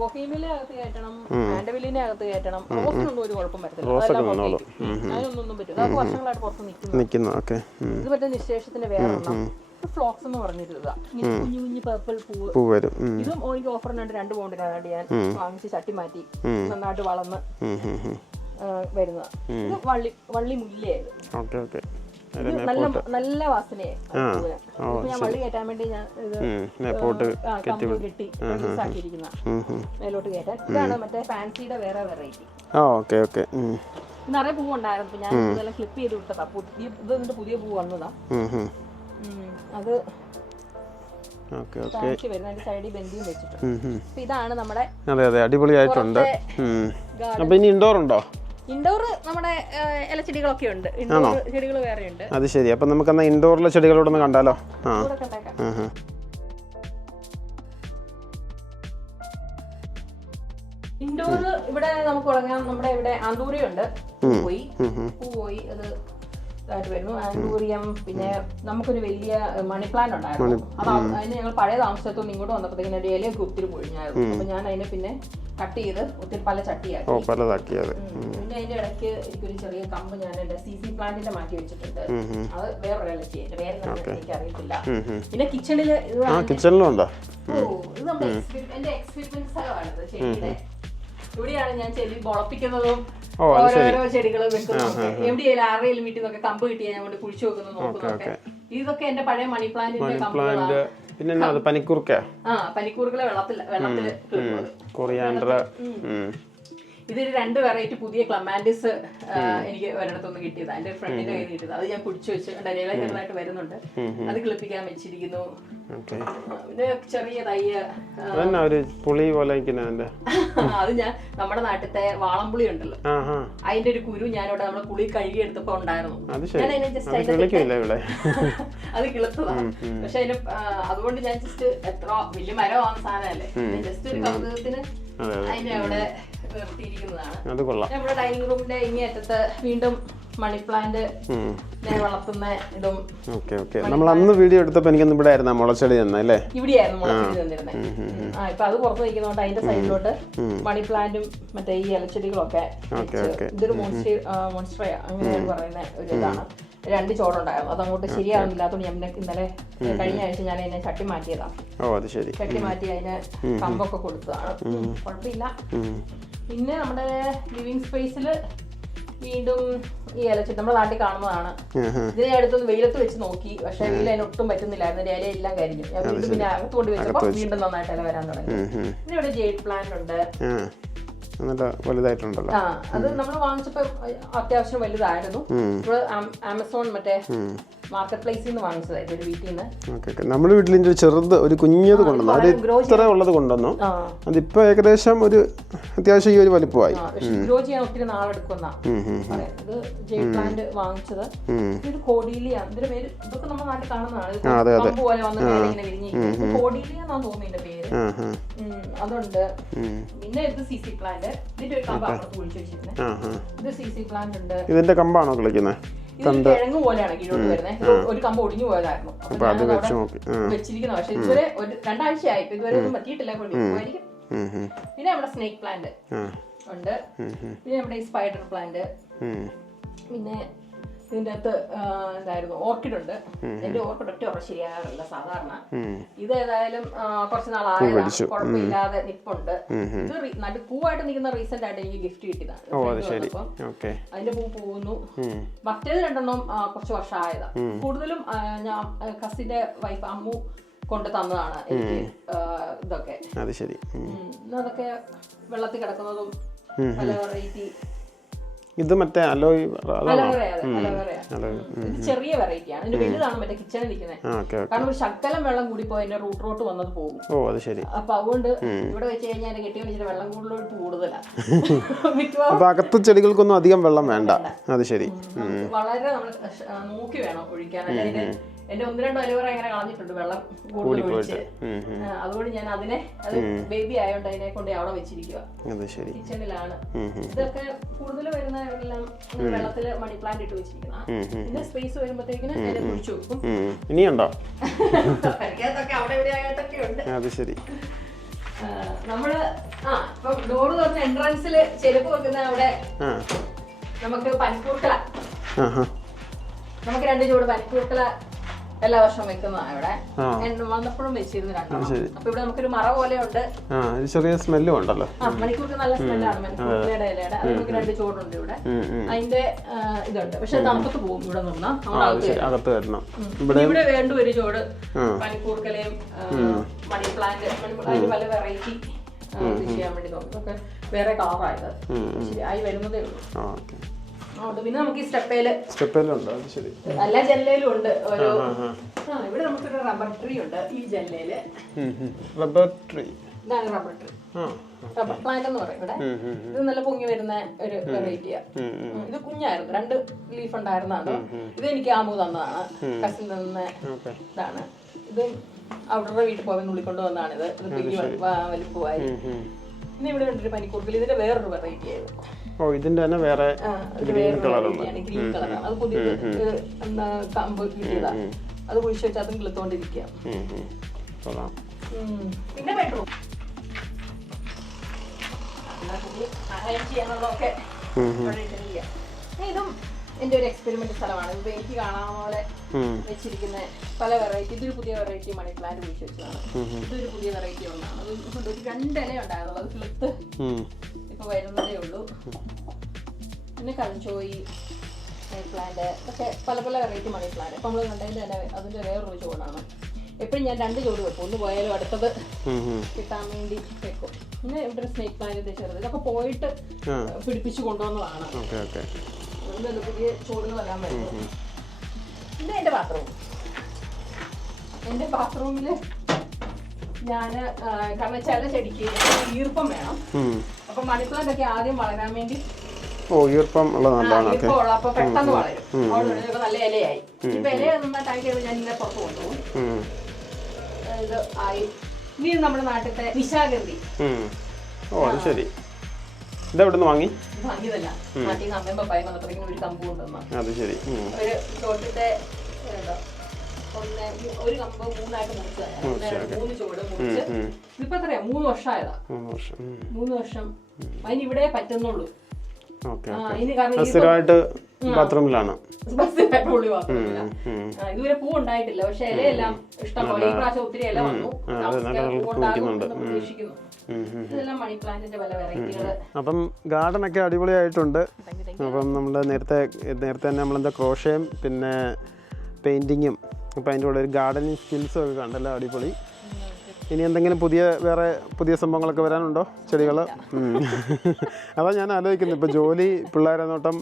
ബൊഹീമിലെ അകത്ത് കയറ്റണം, ആൻഡവില്ലിനെ അകത്ത് കയറ്റണം. റോസിനൊന്നും ഒരു കുഴപ്പം വരത്തില്ല. അതിനൊന്നും പറ്റും. അതൊക്കെ വർഷങ്ങളായിട്ട് പുറത്ത് നിൽക്കുന്നു. ഇത് പറ്റുന്ന നിശേഷത്തിന്റെ വേറെ ഫ്ലോക്സ് എന്ന് പറഞ്ഞിരുന്നതാ. കുഞ്ഞു കുഞ്ഞു പർപ്പിൾ പൂ വരും. ഇതും എനിക്ക് ഓഫറിനുണ്ട്. 2 പൗണ്ടിനാണ് ഞാൻ വാങ്ങിച്ച് ചട്ടി മാറ്റി നന്നായിട്ട് വളർന്ന് വരുന്നതാ. ഇത് വള്ളി മുല്ലയായിരുന്നു. നല്ല വാസനയായി. ഞാൻ വള്ളി കയറ്റാൻ വേണ്ടി ഞാൻ കമ്പ് കെട്ടി ആക്കിയിരിക്കുന്ന മേലോട്ട് കയറ്റാൻ. ഇതാണ് മറ്റേ ഫാൻസിയുടെ വേറെ വെറൈറ്റി. നിറയെ പൂവുണ്ടായിരുന്നു. ഞാൻ ഇതെല്ലാം ക്ലിപ്പ് ചെയ്ത് വിട്ടതാ. ഇത് പുതിയ പൂ വന്നതാ. അത് ഓക്കെ ഓക്കെ. താഴ്ച വരുന്ന അതിന്റെ സൈഡിൽ ബന്ധിയും വെച്ചിട്ടുണ്ട്. അപ്പൊ ഇതാണ് നമ്മുടെ അതെ അതെ, അടിപൊളിയായിട്ടുണ്ട്. അപ്പൊ ഇനി ഇൻഡോർ ഉണ്ടോ? ഇൻഡോർ നമ്മുടെ ഇലച്ചെടികളൊക്കെ ഉണ്ട്. ഇൻഡോർ ചെടികൾ വേറെ ഉണ്ട്. അത് ശരി. അപ്പൊ നമുക്ക് എന്നാ ഇൻഡോറിലെ ചെടികളോടൊന്ന് കണ്ടാലോ? ആ ഇൻഡോർ ഇവിടെ നമുക്ക് തുടങ്ങാം. നമ്മുടെ ഇവിടെ ആന്തൂറിയുണ്ട്. പൂ പോയി അത് ഇതായിട്ട് വരുന്നു. ആന്തൂറിയം, പിന്നെ നമുക്കൊരു വലിയ മണി പ്ലാന്റ് ഉണ്ടായിരുന്നു. അത് അതിന് ഞങ്ങൾ പഴയ താമസത്തോണ്ട് ഇങ്ങോട്ട് വന്നപ്പോഴത്തേക്കും അതിന്റെ ഇലയൊക്കെ ഒത്തിരി പൊഴിഞ്ഞായിരുന്നു. അപ്പൊ ഞാൻ അതിനെ പിന്നെ കട്ട് ചെയ്ത് ഒത്തിരി പല ചട്ടിയാക്കി. പിന്നെ അതിന്റെ ഇടയ്ക്ക് എനിക്കൊരു ചെറിയ കമ്പ് ഞാൻ എന്റെ CC പ്ലാന്റിന്റെ മാറ്റി വെച്ചിട്ടുണ്ട്. അത് വേറൊരു ഇലച്ചി, എന്റെ പേര് എനിക്ക് അറിയത്തില്ല. പിന്നെ കിച്ചണില് കിച്ചണിലുണ്ടോ? ഇത് നമ്മുടെ എന്റെ എക്സ്പീരിയൻസ് സ്ഥലമാണിത് ചെടിയുടെ. ഇവിടെയാണ് ഞാൻ ചെടി മുളപ്പിക്കുന്നതും ഓരോരോ ചെടികൾ വെക്കുന്നതും. എവിടെയായാലും ആരുടെയും വീട്ടിൽ നിന്നൊക്കെ കമ്പ് കിട്ടിയാൽ ഞാൻ കൊണ്ട് കുഴിച്ചു വെക്കുന്നത് നോക്കുന്നതൊക്കെ. ഇതൊക്കെ എന്റെ പഴയ മണി പ്ലാന്റിന്റെ കമ്പുകളാണ്. പിന്നെ പനിക്കൂർക്ക, പനിക്കൂർക്കല വെള്ളത്തില് കൊറിയാണ്ടർ. ഇതൊരു 2 വെറൈറ്റി പുതിയ ക്ലമാൻഡിസ് എനിക്ക് ഒരിടത്തൊന്ന് കിട്ടിയത്. എന്റെ ഫ്രണ്ടിന്റെ കയ്യിൽ കിട്ടിയത്. അത് ഞാൻ കുടിച്ചു വെച്ച് ഇല ചെറുതായിട്ട് വരുന്നുണ്ട്. അത് കിളിപ്പിക്കാൻ വെച്ചിരിക്കുന്നു. പിന്നെ ചെറിയ തയ്യ പുളി പോലെ അത് ഞാൻ നമ്മുടെ നാട്ടിലത്തെ വാളംപുളി ഉണ്ടല്ലോ, അതിന്റെ ഒരു കുരു ഞാനിവിടെ നമ്മുടെ പുളി കഴുകി എടുത്തപ്പോ ഉണ്ടായിരുന്നു. ഞാൻ അതിനെ ജസ്റ്റ് അത് കിളുത്തതാണ്. പക്ഷെ അതിന് അതുകൊണ്ട് ഞാൻ ജസ്റ്റ് എത്ര വലിയ മരമാകുന്ന സാധനമല്ലേ, ജസ്റ്റ് ഒരു കൗതുകത്തിന് അതിന്റെ അവിടെ നിർത്തിയിരിക്കുന്നതാണ്. നമ്മുടെ ഡൈനിങ് റൂമിന്റെ ഇങ്ങേ അറ്റത്ത് വീണ്ടും മണി പ്ലാന്റ് വളർത്തുന്ന ഇതും. നമ്മൾ അന്ന് വീഡിയോ എടുത്തപ്പോ എനിക്കൊന്നും ഇവിടെ ആയിരുന്നു മുളച്ചെടി തന്നല്ലേ? ഇവിടെയായിരുന്നു മുളച്ചെടി തന്നിരുന്നത്. ഇപ്പൊ അത് പുറത്ത് വയ്ക്കുന്നതുകൊണ്ട് അതിന്റെ സൈഡിലോട്ട് മണി പ്ലാന്റും മറ്റേ ഈ ഇലച്ചെടികളൊക്കെ. ഇതൊരു മോൺസ്റ്റർ അങ്ങനെയാണ് പറയുന്ന ഒരു ഇതാണ്. 2 ചോടുണ്ടായിരുന്നു. അതങ്ങോട്ട് ശരിയാവുന്നില്ലാത്തതുകൊണ്ട് ഞാൻ ഇന്നലെ കഴിഞ്ഞ ആഴ്ച ഞാൻ അതിനെ ചട്ടി മാറ്റിയതാണ്. ചട്ടി മാറ്റി അതിന് കമ്പൊക്കെ കൊടുത്തതാണ്. കുഴപ്പമില്ല. പിന്നെ നമ്മുടെ ലിവിങ് സ്പേസിൽ വീണ്ടും ഈ ഇലച്ചെടി നമ്മുടെ നാട്ടിൽ കാണുന്നതാണ്. ഇതിനെ അടുത്തൊന്ന് വെയിലത്ത് വെച്ച് നോക്കി, പക്ഷെ വെയിൽ അതിനൊട്ടും പറ്റുന്നില്ലായിരുന്നു. ഇല എല്ലാം കരിഞ്ഞു. ഞാൻ വീണ്ടും പിന്നെ അകത്ത് കൊണ്ട് വെച്ചപ്പോൾ വീണ്ടും നന്നായിട്ട് ഇല വരാൻ തുടങ്ങി. പിന്നെ ഇവിടെ ജെയ്ഡ് പ്ലാന്റ് ഉണ്ട്. വലുതായിട്ടുണ്ടല്ലോ. അത് നമ്മൾ വാങ്ങിച്ചപ്പോ അത്യാവശ്യം വലുതായിരുന്നു. ആമസോൺ മറ്റേ മാർക്കറ്റ് പ്ലേസിൽ നിന്ന് വാങ്ങിച്ചതായിരുന്നു ഒരു വീട്ടിൽ നിന്ന്. നമ്മുടെ വീട്ടിൽ ചെറുത് ഒരു കുഞ്ഞത് കൊണ്ടുവന്നു. അത് ഇത്ര ഉള്ളത് കൊണ്ടുവന്നു. അതിപ്പോ ഏകദേശം ഒരു അത്യാവശ്യം ഈ ഒരു വലിപ്പമായി. ഗ്രോ ചെയ്യാൻ ഒത്തിരി നാളെടുക്കുന്ന ഇത് ജെയ്ഡ് പ്ലാന്റ് വാങ്ങിച്ചത്. ഇത് കോഡീലിയ, ഇതിന്റെ പേര് ഇതൊക്കെ നമ്മുടെ നാട്ടിൽ കാണുന്നതാണ്. പോലെ വന്ന് ഇങ്ങനെ വിരിഞ്ഞിരിക്കുന്നത് കോഡീലിയ എന്നാണ് തോന്നുന്നു ഇതിന്റെ പേര്. അതുണ്ട്. പിന്നെ ഇത് CC പ്ലാന്റ്. ഇതിന്റെ ഒരു കമ്പ് അവിടെ കുഴിച്ചു വെച്ചിരുന്നത്. ഇത് CC പ്ലാന്റ് ഉണ്ട്. ഇതിന്റെ കമ്പാണോ കളിക്കുന്നത്? കിഴങ്ങ് പോലെയാണ് കീഴോട്ട് വരുന്നത്. ഒരു കമ്പ് ഒടിഞ്ഞു പോയതായിരുന്നു. വെച്ചിരിക്കുന്നത്. പക്ഷെ ഇതുവരെ 2 ആഴ്ചയായി. ഇതുവരെ ഒന്നും പറ്റിയിട്ടില്ല. കൊണ്ടുപോയിരിക്കും. പിന്നെ നമ്മുടെ സ്നേക്ക് പ്ലാന്റ് ഉണ്ട്. പിന്നെ നമ്മുടെ ഈ സ്പൈഡർ പ്ലാന്റ്. പിന്നെ ഇതിന്റെ അകത്ത് എന്തായിരുന്നു ഓർക്കിഡ് ഉണ്ട്. എന്റെ ഓർക്കിഡ് ഒറ്റ ഉറ ശരിയാകാറില്ല സാധാരണ. ഇത് ഏതായാലും കുറച്ച് നാളായതാണ്. കുഴപ്പമില്ലാതെ നിപ്പുണ്ട്. ഇത് പൂവായിട്ട് നിൽക്കുന്ന റീസെന്റ് ആയിട്ട് എനിക്ക് ഗിഫ്റ്റ് കിട്ടിയതാണ്. അതിന്റെ പൂ പോകുന്നു. മറ്റേത് 2 കുറച്ച് വർഷമായതാ. കൂടുതലും ഞാൻ കസിന്റെ വൈഫ് അമ്മു കൊണ്ട് തന്നതാണ് എനിക്ക് ഇതൊക്കെ. അതൊക്കെ വെള്ളത്തിൽ കിടക്കുന്നതും പല വെറൈറ്റി. ഇത് മറ്റേ അലോയ് ചെറിയ വെറൈറ്റിയാണ്. ഇതിന്റെ വലുതാണ് മറ്റേ കിച്ചണിൽ നിൽക്കുന്നത്. കാരണം ഒരു ശകലം വെള്ളം കൂടി പോയി അതിന്റെ റൂട്ട് വന്നത് പോകും. അപ്പൊ അതുകൊണ്ട് ഇവിടെ വെച്ച് കഴിഞ്ഞാൽ കെട്ടി വെച്ചിട്ട് വെള്ളം കൂടുതലാണ്. അകത്ത് ചെടികൾക്കൊന്നും അധികം വെള്ളം വേണ്ട. അത് ശരി. വളരെ നമ്മൾ നോക്കി വേണം ഒഴിക്കാനായിട്ട്. എന്റെ 1-2 അലുവറ ഇങ്ങനെ കളഞ്ഞിട്ടുണ്ട് വെള്ളം കൂടുതൽ ഒഴിച്ച്. അതുകൊണ്ട് ഞാൻ അതിനെ അത് ബേബി ആയതുകൊണ്ട് അതിനെ കൊണ്ട് അവിടെ വെച്ചിരിക്കുക. കിച്ചണിലാണ്. ഇതൊക്കെ കൂടുതൽ വരുന്ന എല്ലാം വെള്ളത്തില് മണി പ്ലാന്റ് ഇട്ട് വെച്ചിരിക്കുന്ന. പിന്നെ സ്പേസ് വരുമ്പോഴത്തേക്കിന് അതിനെ കുഴിച്ചു വെക്കും. ഇനിയുണ്ടോ? അവിടെ ഇവിടെ ആയിട്ടൊക്കെ ഉണ്ട്. നമ്മള് ഇപ്പൊ ഡോറ് തുറന്ന എൻട്രൻസില് ചെരുപ്പ് വെക്കുന്ന അവിടെ നമുക്ക് പനിക്കൂർക്കല, നമുക്ക് 2 ചൂട് പനിക്കൂർക്കല എല്ലാ വർഷവും വെക്കുന്നതാണ്. ഇവിടെ വന്നപ്പോഴും വെച്ചിരുന്നു 2. അപ്പൊ ഇവിടെ നമുക്കൊരു മറ പോലെ ഉണ്ട്. ചെറിയ സ്മെല്ലും ഉണ്ടല്ലോ. മണിക്കൂർക്ക് നല്ല സ്മെല്ലാണ് മണിക്കൂർക്കലയുടെ ഇലയുടെ. അത് നമുക്ക് 2 ചൂടുണ്ട് ഇവിടെ. അതിന്റെ ഇതുണ്ട്. പക്ഷെ തണുപ്പത്ത് പോകും ഇവിടെ നിന്നാ. ഇവിടെ വേണ്ട ഒരു ചൂട് പനിക്കൂർക്കലയും മണി പ്ലാന്റ്. മണി പ്ലാന്റ് പല വെറൈറ്റി ചെയ്യാൻ വേണ്ടി നോക്കും. ഒക്കെ വേറെ കളറായത് ആയി വരുന്നതേ ഉള്ളൂ. പിന്നെ നമുക്ക് ഈ സ്റ്റെപ്പേലുണ്ട്. എല്ലാ ജനലും ഉണ്ട്. ഓരോ ഇവിടെ നമുക്കൊരു റബ്ബർ ട്രീ ഉണ്ട് ഈ ജനലയില്. റബ്ബർ ട്രീ, ഇതാണ് റബ്ബർ ട്രീ. റബ്ബർ പ്ലാന്റ് എന്ന് പറയും ഇവിടെ. ഇത് നല്ല പൊങ്ങി വരുന്ന ഒരു വെറൈറ്റിയാ. ഇത് കുഞ്ഞായിരുന്നു, 2 ലീഫ് ഉണ്ടായിരുന്നതാണ്. ഇത് എനിക്ക് ആമു തന്നതാണ്, കസിൽ നിന്ന് ഇതാണ്. ഇത് അവരുടെ വീട്ടിൽ പോയി നുള്ളിക്കൊണ്ട് വന്നതാണ്. ഇത് വലിയ വലിപ്പമായി. പിന്നെ ഇവിടെ ഉണ്ടൊരു പനിക്കൂർക്കൽ, ഇതിന്റെ വേറൊരു വെറൈറ്റി ആയിരുന്നു. ഇതിന്റെ തന്നെ വേറെ ഗ്രീൻ കളറാണ്. ഗ്രീൻ കളറാണ്. അത് പുതിയ കമ്പ് കിട്ടിയതാ. അത് കുഴിച്ചു വെച്ചാൽ അതും കിളുത്തോണ്ടിരിക്കുക. പിന്നെ ബെഡ്റൂം ചെയ്യാനുള്ളതൊക്കെ ഇതും എന്റെ ഒരു എക്സ്പെരിമെന്റ് സ്ഥലമാണ്. ഇത് എനിക്ക് കാണാവുന്ന പോലെ വെച്ചിരിക്കുന്ന പല വെറൈറ്റി. ഇതൊരു പുതിയ വെറൈറ്റി മണി പ്ലാന്റ് കുഴിച്ചു വെച്ചതാണ്. ഇതൊരു പുതിയ വെറൈറ്റി ഒന്നാണ്. അത് ഒരു 2 ഇല ഉണ്ടായിരുന്നുള്ളൂ. അത് കിളുത്ത് ഇപ്പൊ വരുന്നതേ ഉള്ളൂ. പിന്നെ കഞ്ചോയി മണി പ്ലാന്റ് ഒക്കെ പല പല വെറൈറ്റി മണി പ്ലാന്റ്. അപ്പൊ നമ്മൾ കണ്ടതിന്റെ തന്നെ അതിന്റെ വേറൊരു ചോടാണ്. എപ്പോഴും ഞാൻ 2 ചോട് വെക്കും. ഒന്ന് പോയാലും അടുത്തത് കിട്ടാൻ വേണ്ടി വെക്കും. പിന്നെ ഇവിടെ ഒരു സ്നേക്ക് പ്ലാന്റ് ചെറുത്. ഇതൊക്കെ പോയിട്ട് പിടിപ്പിച്ചു കൊണ്ടുവന്നതാണ്. അതുകൊണ്ട് പുതിയ ചോടുകൾ വരാൻ പറ്റും. പിന്നെ എന്റെ ബാത്റൂം. എന്റെ ബാത്റൂമില് ഞാന് കാരണം ചില ചെടിക്ക് ഈർപ്പം വേണം. അപ്പൊ മണി പ്ലാന്റ് ഒക്കെ ആദ്യം വളരാൻ വേണ്ടി ഈർപ്പം അപ്പൊ പെട്ടെന്ന് വളരും. നല്ല ഇലയായി. ഇപ്പൊ ഇല നന്നായിട്ട് ഞാൻ ഇങ്ങനെ പുറത്ത് കൊണ്ടുപോകും. ഇത് ആയി. ഇനി നമ്മുടെ നാട്ടിലത്തെ നിശാഗന്ധി. ശരി. ഇതെവിടുന്ന് വാങ്ങി? വാങ്ങിയതല്ല, നാട്ടിൽ നിന്ന് അമ്മയും പപ്പായും വന്നപ്പോഴേക്കും ഒരു കമ്പ് കൊണ്ടുവന്ന. അത് ശരി. ഒരു തോട്ടത്തെ ഒരു കമ്പ് 3 ആയിട്ട് മുറിച്ചതാണ്. 3 ചുവട് മുറിച്ച് ഇതിപ്പോ എത്രയാ 3 വർഷമായതാ. 3 വർഷം അതിന് ഇവിടെ പറ്റുന്നുള്ളൂ. സ്ഥിരമായിട്ട് ബാത്റൂമിലാണ്. ഇതുവരെ പൂ ഉണ്ടായിട്ടില്ല, പക്ഷെ ഇലയെല്ലാം ഇഷ്ടംപോലെ. ഈ പ്രാവശ്യം ഒത്തിരി ഇല വന്നു. ഇതെല്ലാം മണി പ്ലാന്റിന്റെ പല വെറൈറ്റികള്. അപ്പം ഗാർഡൻ ഒക്കെ അടിപൊളിയായിട്ടുണ്ട്. അപ്പം നമ്മൾ നേരത്തെ തന്നെ നമ്മളെന്താ ക്രോഷയും പിന്നെ പെയിന്റിങ്ങും, അപ്പം അതിൻ്റെ കൂടെ ഒരു ഗാർഡനിങ് സ്കിൽസും ഒക്കെ കണ്ടല്ലോ, അടിപൊളി. ഇനി എന്തെങ്കിലും പുതിയ സംഭവങ്ങളൊക്കെ വരാനുണ്ടോ? ചെടികൾ? അതാ ഞാൻ ആലോചിക്കുന്നത്. ഇപ്പം ജോലി, പിള്ളേരെ നോട്ടം,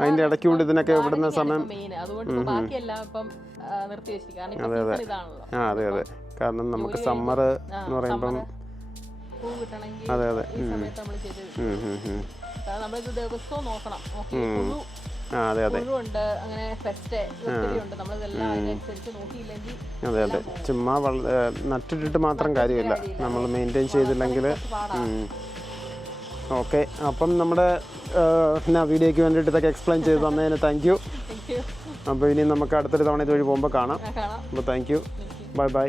അതിന്റെ ഇടയ്ക്ക് കൊണ്ട് ഇതിനൊക്കെ വിടുന്ന സമയം. അതെ അതെ, കാരണം നമുക്ക് സമ്മർ എന്ന് പറയുമ്പം അതെ അതെ അതെ അതെ അതെ അതെ ചുമ്മാ നട്ടിട്ടിട്ട് മാത്രം കാര്യമില്ല, നമ്മൾ മെയിൻറ്റെയിൻ ചെയ്തില്ലെങ്കിൽ. ഓക്കെ, അപ്പം നമ്മുടെ വീഡിയോയ്ക്ക് വേണ്ടിയിട്ട് ഇതൊക്കെ എക്സ്പ്ലെയിൻ ചെയ്ത് തന്നതിന് താങ്ക് യു. അപ്പോൾ ഇനി നമുക്ക് അടുത്തൊരു തവണ ഇതുവഴി പോകുമ്പോൾ കാണാം. അപ്പോൾ താങ്ക് യു, ബൈ ബൈ.